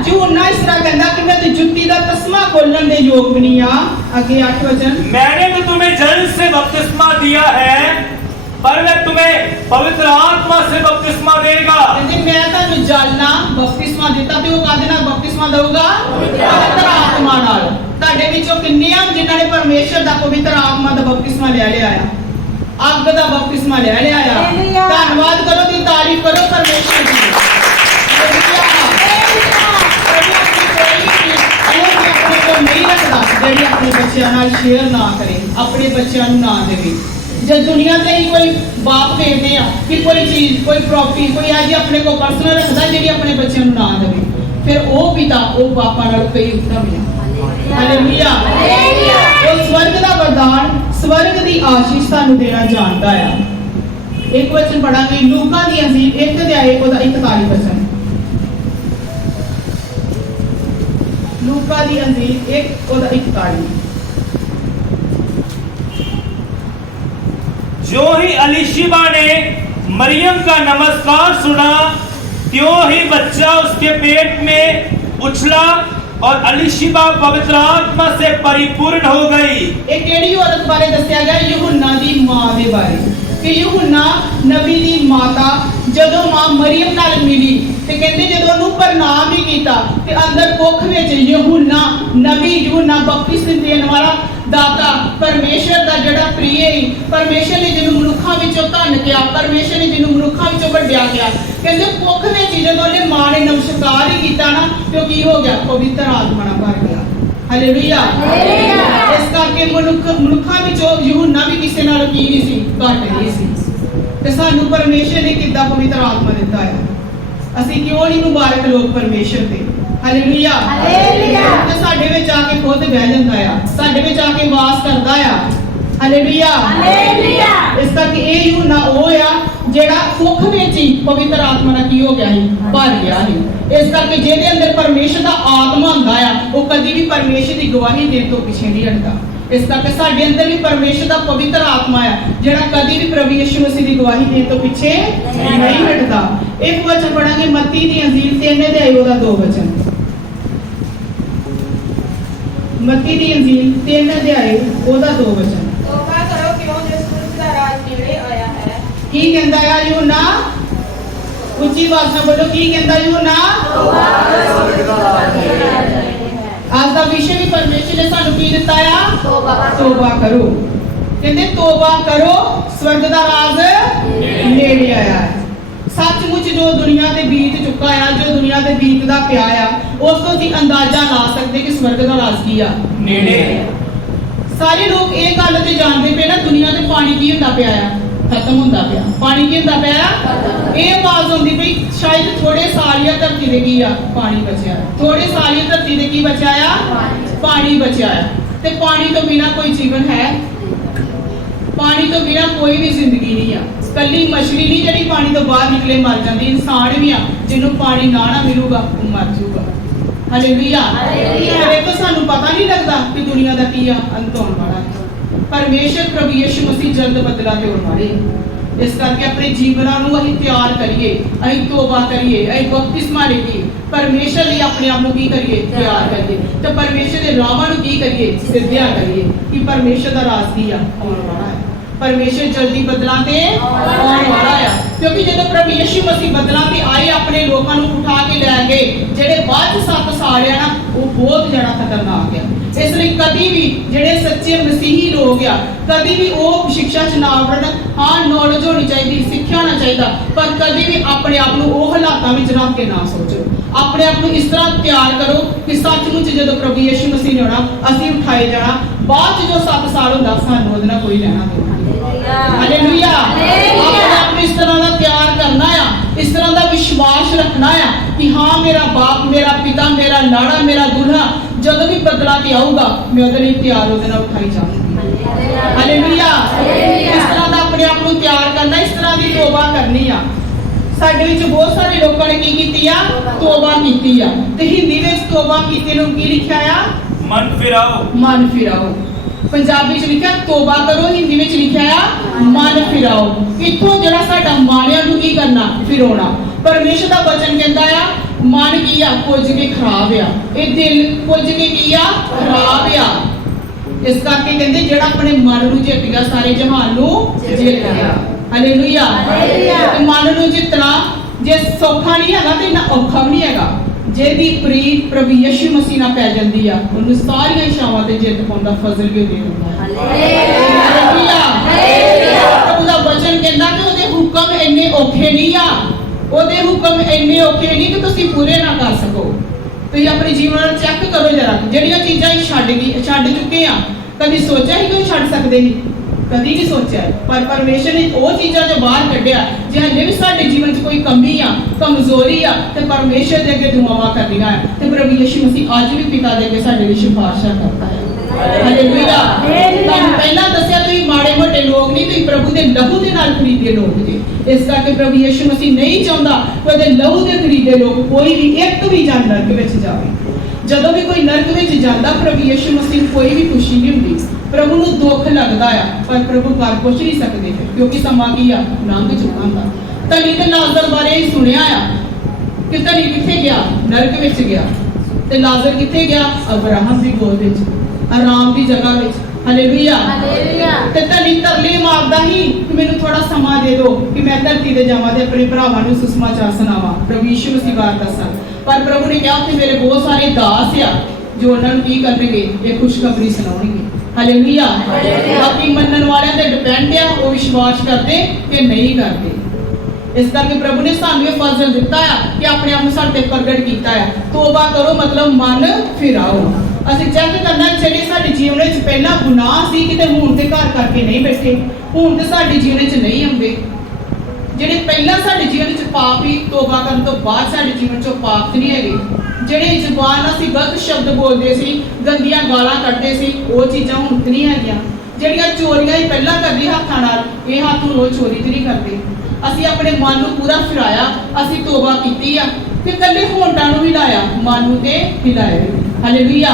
यूहन्ना इस तरह कहता कि मैं तो जुत्ती दा तस्मा खोलने दे योग भी नहीं आ। आगे 8 वचन, मैंने तो तुम्हें जल से बपतिस्मा दिया है, पर मैं तुम्हें पवित्र आत्मा से बपतिस्मा देगा। कहते मैं तानु जल ना बपतिस्मा दिता ते वो कादे नाल बपतिस्मा देऊगा? पवित्र आत्मा नाल। ਤੁਹਾਡੇ ਵਿੱਚੋਂ ਕਿੰਨੇ ਆ ਜਿਨ੍ਹਾਂ ਨੇ ਪਰਮੇਸ਼ਰ ਦਾ ਪਵਿੱਤਰ ਆਤਮਾ ਦਾ ਬਪਤਿਸਮਾ ਲੈ ਲਿਆ ਆ, ਅੱਗ ਦਾ ਬਪਤਿਸਮਾ ਲੈ ਲਿਆ ਆ। ਧੰਨਵਾਦ ਕਰੋ ਦੀ ਤਾਰੀਫ ਕਰੋ ਪਰਮੇਸ਼ਰ ਦੀ। ਨਹੀਂ ਰੱਖਦਾ ਜਿਹੜੀ ਆਪਣੇ ਬੱਚਿਆਂ ਨਾਲ ਸ਼ੇਅਰ ਨਾ ਕਰੇ, ਆਪਣੇ ਬੱਚਿਆਂ ਨੂੰ ਨਾ ਦੇਵੇ। जब दुनिया से ही कोई बाप देखते हैं कि कोई चीज कोई प्रॉपर्टी कोई आज अपने को पर्सनल रखता जी अपने बच्चों ना देवे, फिर वो पिता वो बापा नाल कई उत्तम है। हालेलुया। वो स्वर्ग दा वरदान स्वर्ग दी आशीष सानू देना जानता है। एक वचन पढ़ांगे लूका दी अंजील 1 अध्याय ओदा 41 वचन। लूका दी अंजील 1 ओदा 41। जो ही अलीशिबा ने मरियम का नमस्कार सुना, त्यों ही बच्चा उसके पेट में उछला और अलीशिबा पवित्र आत्मा से परिपूर्ण हो गई। एक केड़ी औरत बारे दस्या गया? यूहन्ना दी मां दे बारे कि यूहन्ना नबी दी माता जदों मां मरियम नाल मिली ते कहंदे जदों ओनु प्रणाम ही कीता ते अंदर कोख विच यूहन्ना नबी यूहन्ना बपतिस्मा देण वाला दाता परमेश्वर दा जड़ा प्रिय है, परमेश्वर ने जिन्हों मनुखा विचों धन किया, परमेश्वर ने जिन्हों मनुखा विचों वड्डिया किया, कहंदे कोख विच जदों ने मां ने नमस्कार ही कीता ना तो की हो गया? पवित्र आत्मा नाल भर गया। हालेलुया। इस करके मनुखा विचों यूहन्ना भी किसी नाल की नहीं सी, घट नहीं सी। ते सानू परमेश्वर ने किद्दां पवित्र आत्मा दिता है, ਅਸੀਂ ਕਿਉਂ ਨਹੀਂ ਮੁਬਾਰਕ ਲੋਕ ਪਰਮੇਸ਼ਰ ਦੇ। ਹਾਲੇਲੂਇਆ। ਤੇ ਸਾਡੇ ਵਿੱਚ ਆ ਕੇ ਖੁਦ ਬਹਿ ਜਾਂਦਾ ਆ, ਸਾਡੇ ਵਿੱਚ ਆ ਕੇ ਵਾਸ ਕਰਦਾ ਆ। ਹਾਲੇਲੂਇਆ। ਇਸ ਕਰਕੇ ਇਹ यूहन्ना ਉਹ ਆ ਜਿਹੜਾ ਕੁੱਖ ਵਿੱਚ ਹੀ ਪਵਿੱਤਰ ਆਤਮਾ ਨਾਲ ਕੀ ਹੋ ਗਿਆ ਸੀ? ਭਰ ਗਿਆ ਸੀ। ਇਸ ਕਰਕੇ ਜਿਹਦੇ ਅੰਦਰ ਪਰਮੇਸ਼ਰ ਦਾ ਆਤਮਾ ਹੁੰਦਾ ਆ ਉਹ ਕਦੀ ਵੀ ਪਰਮੇਸ਼ਰ ਦੀ ਗਵਾਹੀ ਦੇਣ ਤੋਂ ਪਿੱਛੇ ਨਹੀਂ ਹਟਦਾ। ਇਸ ਕਰਕੇ ਸਾਡੇ ਅੰਦਰ ਵੀ ਪਰਮੇਸ਼ਰ ਦਾ ਪਵਿੱਤਰ ਆਤਮਾ ਆ ਜਿਹੜਾ ਕਦੀ ਵੀ ਪ੍ਰਭੂ ਯਿਸੂ ਮਸੀਹ ਦੀ ਗਵਾਹੀ ਦੇਣ ਤੋਂ ਪਿੱਛੇ ਨਹੀਂ ਹਟਦਾ। ਇੱਕ ਵਚਨ ਪੜਾਂਗੇ ਮੱਤੀ ਦੀ ਅੰਜੀਲ 3 ਅਧਿਆਇ ਉਹਦਾ 2 ਵਚਨ। ਮੱਤੀ ਦੀ ਅੰਜੀਲ 3 ਅਧਿਆਇ ਉਹਦਾ 2 ਵਚਨ। ਤੋਬਾ ਕਰੋ ਕਿਉਂ ਜੋ ਸੂਰਜ ਦਾ ਰਾਜ ਨੇੜੇ ਆਇਆ ਹੈ। ਕੀ ਕਹਿੰਦਾ ਆ यूहन्ना? ਉੱਚੀ ਆਵਾਜ਼ ਨਾਲ ਬੋਲੋ, ਕੀ ਕਹਿੰਦਾ यूहन्ना? ਤੋਬਾ ਕਰੋ ਸੂਰਜ ਦਾ ਰਾਜ ਨੇੜੇ ਆਇਆ ਹੈ। आज का विषय भी परमेश्वर ने सानू की दिता है? तौबा करो। कहते तौबा करो स्वर्ग दा राज नेड़े आया है। सचमुच जो दुनिया ते बीत चुका है, जो दुनिया ते बीतदा पिया है, उस तो ਅਸੀਂ अंदाजा ला सकते कि स्वर्ग दा राज की आ नेड़े। सारे लोग ये गल ते जानते पे ना दुनिया ते पानी की हुंदा पिया है? खत्म हुंदा पिया। पानी की हुंदा पिया? ਇਹ ਆਵਾਜ਼ ਹੁੰਦੀ ਪਈ ਸ਼ਾਇਦ ਥੋੜੇ ਸਾਲ ਜਾਂ ਧਰਤੀ ਦੇ ਕੀ ਆ? ਪਾਣੀ ਬਚਿਆ। ਥੋੜੇ ਸਾਲ ਜਾਂ ਧਰਤੀ ਦੇ ਕੀ ਬਚਿਆ ਆ? ਪਾਣੀ ਬਚਿਆ ਆ। ਤੇ ਪਾਣੀ ਤੋਂ ਬਿਨਾ ਕੋਈ ਜੀਵਨ ਹੈ? ਪਾਣੀ ਤੋਂ ਬਿਨਾ ਕੋਈ ਵੀ ਜ਼ਿੰਦਗੀ ਨਹੀਂ ਆ। ਕੱਲੀ ਮਛਲੀ ਨਹੀਂ ਜਿਹੜੀ ਪਾਣੀ ਤੋਂ ਬਾਹਰ ਨਿਕਲੇ ਮਰ ਜਾਂਦੀ, ਇਨਸਾਨ ਵੀ ਆ ਜਿਹਨੂੰ ਪਾਣੀ ਨਾ ਮਿਲੂਗਾ ਉਹ ਮਰ ਜਾਊਗਾ। ਹਾਲੇਲੂਇਆ। ਪਰ ਇਹ ਤਾਂ ਸਾਨੂੰ ਪਤਾ ਨਹੀਂ ਲੱਗਦਾ ਕਿ ਦੁਨੀਆ ਦਾ ਕੀ ਆ ਅੰਤ ਹੋਣ ਵਾਲਾ। परमेश्वर प्रभु यीशु मसीह जल्द बदला ते होण वाले। इस करके अपने जीवनां नूं असीं तैयार करिए, असीं तौबा करिए, असीं बपतिस्मा लईए, परमेश्वर लई अपने आप नूं की करिए? तैयार करिए। ते परमेश्वर दे राहां नूं की करिए? सिद्धिया करिए कि परमेश्वर दा राज की आ होण वाला है। परमेश्वर जल्दी बदलां ते आउण वाला है, क्योंकि जदों प्रभु यीशु मसीह बदलां ते आए अपने लोकां नूं उठा के लै गए, जेड़े बाद 7 साल आ ना वो बहुत ज्यादा खतरनाक है। इसलिए कभी भी जेड़े सच्चे मसीही लोग आ कभी भी वो शिक्षा च ना पढ़न। हाँ नॉलेज होनी चाहिए, सिक्ख्या होना चाहिए, पर कभी भी अपने आप को वो हालातों में रख के ना सोचो। अपने आप को इस तरह तैयार करो कि सचमुच जो प्रभु यीशु मसीह ने आना असीं उठाए जाना, बाद जो 7 साल होंदा सानूं उहदे नाल कोई लेना देना। हालेलुया। अपने आप को इस तरह का तैयार करना है, इस तरह का विश्वास रखना है कि हाँ मेरा बाप, मेरा पिता, मेरा लाड़ा, मेरा दूल्हा जब भी बदला के आऊगा मैं उहदे लई तैयार होके ना उठाई जाऊंगी। हालेलुया। इस तरह का अपने आप को तैयार करना, इस तरह की तौबा करनी आ। ਸਾਡੇ ਵਿੱਚ ਬਹੁਤ ਸਾਰੇ ਲੋਕਾਂ ਨੇ ਕੀ ਕੀਤੀ ਆ? ਤੌਬਾ ਕੀਤੀ ਆ। ਤੇ ਹਿੰਦੀ ਵਿੱਚ ਤੌਬਾ ਕੀਤੇ ਨੂੰ ਕੀ ਲਿਖਿਆ ਆ? मन फिराओ। मन फिराओ। पंजाबी च लिखा तोबा करो, हिंदी में लिखा आ मन फिराओ। इत्थों जड़ा साडा मानिया नूं की करना फिराउणा। परमेश्वर दा वचन कहंदा आ मन की आ कुछ के खराब आ, ये दिल कुछ के की आ खराब आ। इस करके कहंदे जेड़ा अपने मन नूं जित गया सारे जहान नूं जित गया। हालेलुया। मन नूं जितना जे सौखा नहीं हैगा ते इन्ना औखा भी नहीं हैगा। जेदी प्रीत प्रभु यीशु मसीह नाल पै जांदी आ उन्हें सारी इच्छावां ते जित पाउण दा फजल भी दे दिंदा है। हालेलुया। प्रभु दा वचन कहंदा कि ओदे हुक्म इन्ने औखे नहीं आ, ओदे हुक्म इन्ने औखे नहीं कि तुसीं पूरे ना कर सको। तुसीं अपने जीवन नूं चेक करो जरा, जेड़ियां चीज़ां छड्ड चुके आ, कभी सोचा ही कोई छड्ड सकदे ही? कभी नहीं सोचा। पर परमेश्वर ने वो चीज़ां जो बाहर कढ़िया, जे हले भी साडे जीवन च कोई कमी आ कमजोरी आ ते परमेश्वर दे अगे दुआवां करनियां आ ते प्रभु यीशु मसीह अज भी पिता दे अगे साडे लई सिफारिशां करता है। हालेलुया। तुहानूं पहलां दस्सिया तुसीं माड़े मोटे लोग नहीं, तुसीं प्रभु दे लहू दे नाल खरीदे लोग जे। इस करके प्रभु यीशु मसीह नहीं चाहुंदा कि ओहदे लहू दे खरीदे लोग कोई भी एक भी जान नरक विच जावे। जदों भी कोई नरक विच जांदा प्रभु यीशु मसीह नूं कोई भी खुशी नहीं हुंदी, प्रभु नूं दुख लगदा आ, पर प्रभु कर कुछ नहीं सकदे क्योंकि समा की आ लंघ चुका हुंदा। धनी ते लाजर बारे ही सुनिया आ कि धनी किथे गया? नरक विच गया। ते लाजर किथे गया? अब्राहम दी गोद विच, आराम दी जगह विच। हालेलुया। ते धनी तरले मारदा ही कि मैनूं थोड़ा समा दे दो कि मैं धरती ते जावां ते अपने भरावां नूं सुसमाचार सुणावां, प्रभु यीशु मसीह बारे दस्सां। पर प्रभु ने कहा कि मेरे बहुत सारे दास आ जो उन्होंने की करनगे, ये खुशखबरी सुनाउणगे। हालेलुया। बाकी मनन वालियां ते डिपेंड आ वो विश्वास करते कि नहीं करते। इस करके प्रभु ने सानू ये फजल दिता है कि अपने आप साडे प्रगट कीता है। तौबा करो मतलब मन फिराओ। ਅਸੀਂ ਚੈੱਕ ਕਰਨਾ ਜਿਹੜੇ ਸਾਡੇ ਜੀਵਨ ਵਿੱਚ ਪਹਿਲਾਂ ਗੁਨਾਹ ਸੀ ਕਿਤੇ ਹੁਣ ਤੇ ਘਰ ਕਰਕੇ ਨਹੀਂ ਬੈਠੇ, ਹੁਣ ਤੇ ਸਾਡੇ ਜੀਵਨ ਵਿੱਚ ਨਹੀਂ ਆਉਂਦੇ। ਜਿਹੜੇ ਪਹਿਲਾਂ ਸਾਡੇ ਜੀਵਨ ਵਿੱਚ ਪਾਪ ਹੀ ਤੋਬਾ ਕਰਨ ਤੋਂ ਬਾਅਦ ਸਾਡੇ ਜੀਵਨ ਚੋਂ ਪਾਪ ਨਹੀਂ ਹੈਗੇ। ਜਿਹੜੇ ਜ਼ੁਬਾਨ ਨਾਲ ਅਸੀਂ ਗਲਤ ਸ਼ਬਦ ਬੋਲਦੇ ਸੀ, ਗੰਦੀਆਂ ਗਾਲਾਂ ਕੱਢਦੇ ਸੀ, ਉਹ ਚੀਜ਼ਾਂ ਹੁਣ ਤੇ ਨਹੀਂ ਹੈਗੀਆਂ। ਜਿਹੜੀਆਂ ਚੋਰੀਆਂ ਹੀ ਪਹਿਲਾਂ ਕਰਦੇ ਹੱਥਾਂ ਨਾਲ, ਇਹ ਹੱਥ ਨੂੰ ਰੋਜ਼ ਚੋਰੀ ਤੇ ਨਹੀਂ ਕਰਦੇ। ਅਸੀਂ ਆਪਣੇ ਮਨ ਨੂੰ ਪੂਰਾ ਫਿਰਾਇਆ, ਅਸੀਂ ਤੋਬਾ ਕੀਤੀ ਆ ਤੇ ਕੱਲੇ ਹੋਂਟਾਂ ਨੂੰ ਹਿਲਾਇਆ, ਮਨ ਨੂੰ ਤੇ ਹਿਲਾਇਆ। ਹਾਲੇਲੂਇਆ।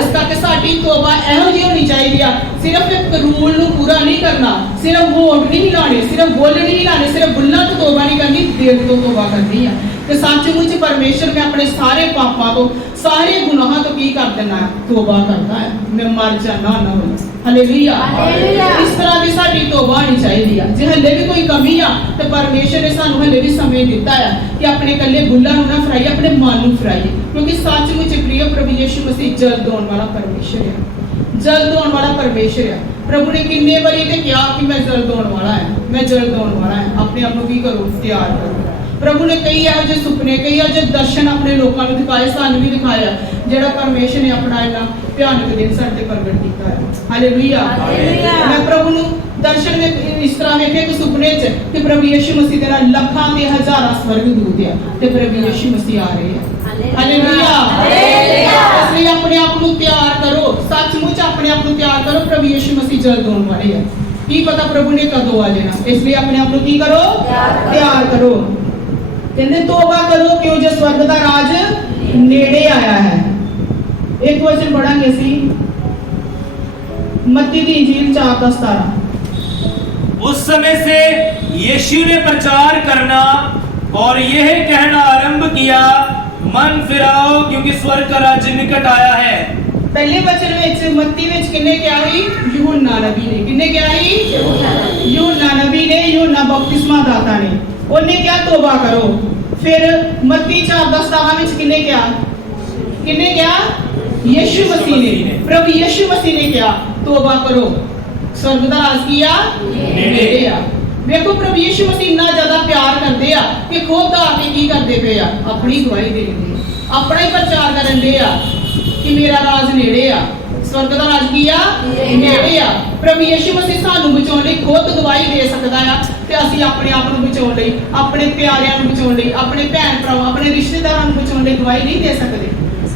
ਇਸ ਕਰਕੇ ਸਾਡੀ ਤੋਬਾ ਇਹੋ ਜਿਹੀ ਹੋਣੀ ਚਾਹੀਦੀ ਆ, ਸਿਰਫ ਇੱਕ ਰੂਲ ਨੂੰ ਪੂਰਾ ਨਹੀਂ ਕਰਨਾ, ਸਿਰਫ ਹੋਂਠ ਨਹੀਂ ਹਿਲਾਣੇ, ਸਿਰਫ ਬੁੱਲ ਨਹੀਂ ਹਿਲਾਣੇ, ਸਿਰਫ ਬੁੱਲਾਂ ਤੋਂ ਤੋਬਾ ਨਹੀਂ ਕਰਨੀ, ਦਿਲ ਤੋਂ ਤੋਬਾ ਕਰਨੀ ਆ। ਤੇ ਸੱਚਮੁੱਚ ਪਰਮੇਸ਼ਰ ਮੈਂ ਆਪਣੇ ਸਾਰੇ ਪਾਪਾਂ ਤੋਂ, ਸਾਰੇ ਗੁਨਾਹਾਂ ਤੋਂ ਕੀ ਕਰ ਦੇਣਾ? ਤੋਬਾ ਕਰਦਾ ਹੈ, ਮੈਂ ਮਰ ਜਾਣਾ ਨਾ ਹੋਵੇ। ਹਾਲੇਲੂਇਆ। ਇਸ ਤਰ੍ਹਾਂ ਦੀ ਸਾਡੀ ਤੋਬਾ ਹੋਣੀ ਚਾਹੀਦੀ ਆ। ਜੇ ਹੱਲੇ ਵੀ ਕੋਈ ਕਮੀ ਆ ਤੇ ਪਰਮੇਸ਼ਰ ਨੇ ਸਾਨੂੰ ਹੱਲੇ ਵੀ ਸਮੇਂ ਦਿੱਤਾ ਆ ਕਿ ਆਪਣੇ ਇਕੱਲੇ ਬੁੱਲਾਂ ਨੂੰ ਨਾ ਫਰਾਈਏ, ਆਪਣੇ ਮਨ ਨੂੰ ਫਰਾਈਏ, ਕਿਉਂਕਿ ਸੱਚਮੁੱਚ ਪ੍ਰਿਯ ਪ੍ਰਭੂ ਯਿਸੂ ਮਸੀਹ ਜਲਦ ਆਉਣ ਵਾਲਾ ਪਰਮੇਸ਼ਰ ਹੈ। ਜਲਦ ਆਉਣ ਵਾਲਾ ਪਰਮੇਸ਼ਰ ਹੈ। ਪ੍ਰਭੂ ਨੇ ਕਿੰਨੇ ਵਾਰੀ ਤੇ ਕਿਹਾ ਕਿ ਮੈਂ ਜਲਦ ਆਉਣ ਵਾਲਾ ਹੈ, ਮੈਂ ਜਲਦ ਆਉਣ ਵਾਲਾ ਹੈ। ਆਪਣੇ ਆਪ ਨੂੰ ਕੀ ਕਰੋ? ਤਿਆਰ ਕਰੋ। प्रभु ने कई ਇਹੋ ਜਿਹੇ ਸੁਪਨੇ, ਕਈ ਇਹੋ ਜਿਹੇ ਦਰਸ਼ਨ ਆਪਣੇ ਲੋਕਾਂ ਨੂੰ ਦਿਖਾਏ, ਸਾਨੂੰ ਵੀ ਦਿਖਾਇਆ, ਜਿਹੜਾ ਪਰਮੇਸ਼ਰ ਨੇ ਆਪਣਾ ਇਹਨਾਂ ਭਿਆਨਕ ਦਿਨ ਸਾਡੇ ਤੇ ਪ੍ਰਗਟ ਕੀਤਾ ਹੈ। ਹਾਲੇਲੂਇਆ। ਮੈਂ ਪ੍ਰਭੂ ਨੂੰ ਦਰਸ਼ਨ ਦੇ ਇਸ ਤਰ੍ਹਾਂ ਵੇਖੇ ਕਿ ਸੁਪਨੇ 'ਚ ਕਿ ਪ੍ਰਭੂ ਯਿਸੂ ਮਸੀਹ ਦੇ ਨਾਲ ਲੱਖਾਂ ਤੇ ਹਜ਼ਾਰਾਂ ਸਵਰਗਦੂਤ ਆ ਤੇ ਪ੍ਰਭੂ ਯਿਸੂ ਮਸੀਹ ਆ ਰਹੇ ਆ। ਹਾਲੇਲੂਇਆ। ਇਸ ਲਈ ਆਪਣੇ ਆਪ ਨੂੰ ਤਿਆਰ ਕਰੋ, ਸੱਚਮੁੱਚ ਆਪਣੇ ਆਪ ਨੂੰ ਤਿਆਰ ਕਰੋ। ਪ੍ਰਭੂ ਯਿਸੂ ਮਸੀਹ ਜਲਦ ਆਉਣ ਵਾਲੇ ਆ। ਕੀ ਪਤਾ ਪ੍ਰਭੂ ਨੇ ਕਦੋਂ ਆ ਜਾਣਾ, ਇਸ ਲਈ ਆਪਣੇ ਆਪ ਨੂੰ ਕੀ ਕਰੋ? ਤਿਆਰ ਕਰੋ। कहते तौबा करो क्यों जो स्वर्ग का राज नेड़े आया है। एक वचन पढ़ांगे सी मत्ती दी इंजील 4:17। उस समय से यीशु ने प्रचार करना और यह कहना आरंभ किया, मन फिराओ क्योंकि स्वर्ग का राज्य निकट आया है। पहले वचन विच मत्ती विच किन्ने क्या ही? यूहन्ना नबी ने। किन्ने क्या ही? यूहन्ना नबी ने, यूहन्ना बपतिस्मा दाता ने। उन्हें क्या? तौबा करो। फिर मत्ती 4:17 में किन्ने क्या? किन्ने क्या? यीशु मसीह ने, प्रभु यीशु मसीह ने क्या? तौबा करो, स्वर्ग दा राज किया नेड़े आ। देखो प्रभु यीशु मसीह इतना ज्यादा प्यार करते आ कि खुद आके की करते पे आ? अपनी गवाही देंगे, अपना ही प्रचार करन दे आ कि मेरा राज नेड़े आ, स्वर्ग दा राज किया नेड़े आ। प्रभु यीशु मसीह सानू बचाउण लई खुद गवाही दे सकदा आ ते ਅਸੀਂ ਆਪਣੇ ਆਪ ਨੂੰ ਬਚਾਉਣ ਲਈ, ਆਪਣੇ ਪਿਆਰਿਆਂ ਨੂੰ ਬਚਾਉਣ ਲਈ, ਆਪਣੇ ਭੈਣ ਭਰਾਵਾਂ, ਆਪਣੇ ਰਿਸ਼ਤੇਦਾਰਾਂ ਨੂੰ ਬਚਾਉਣ ਲਈ ਗਵਾਹੀ ਨਹੀਂ ਦੇ ਸਕਦੇ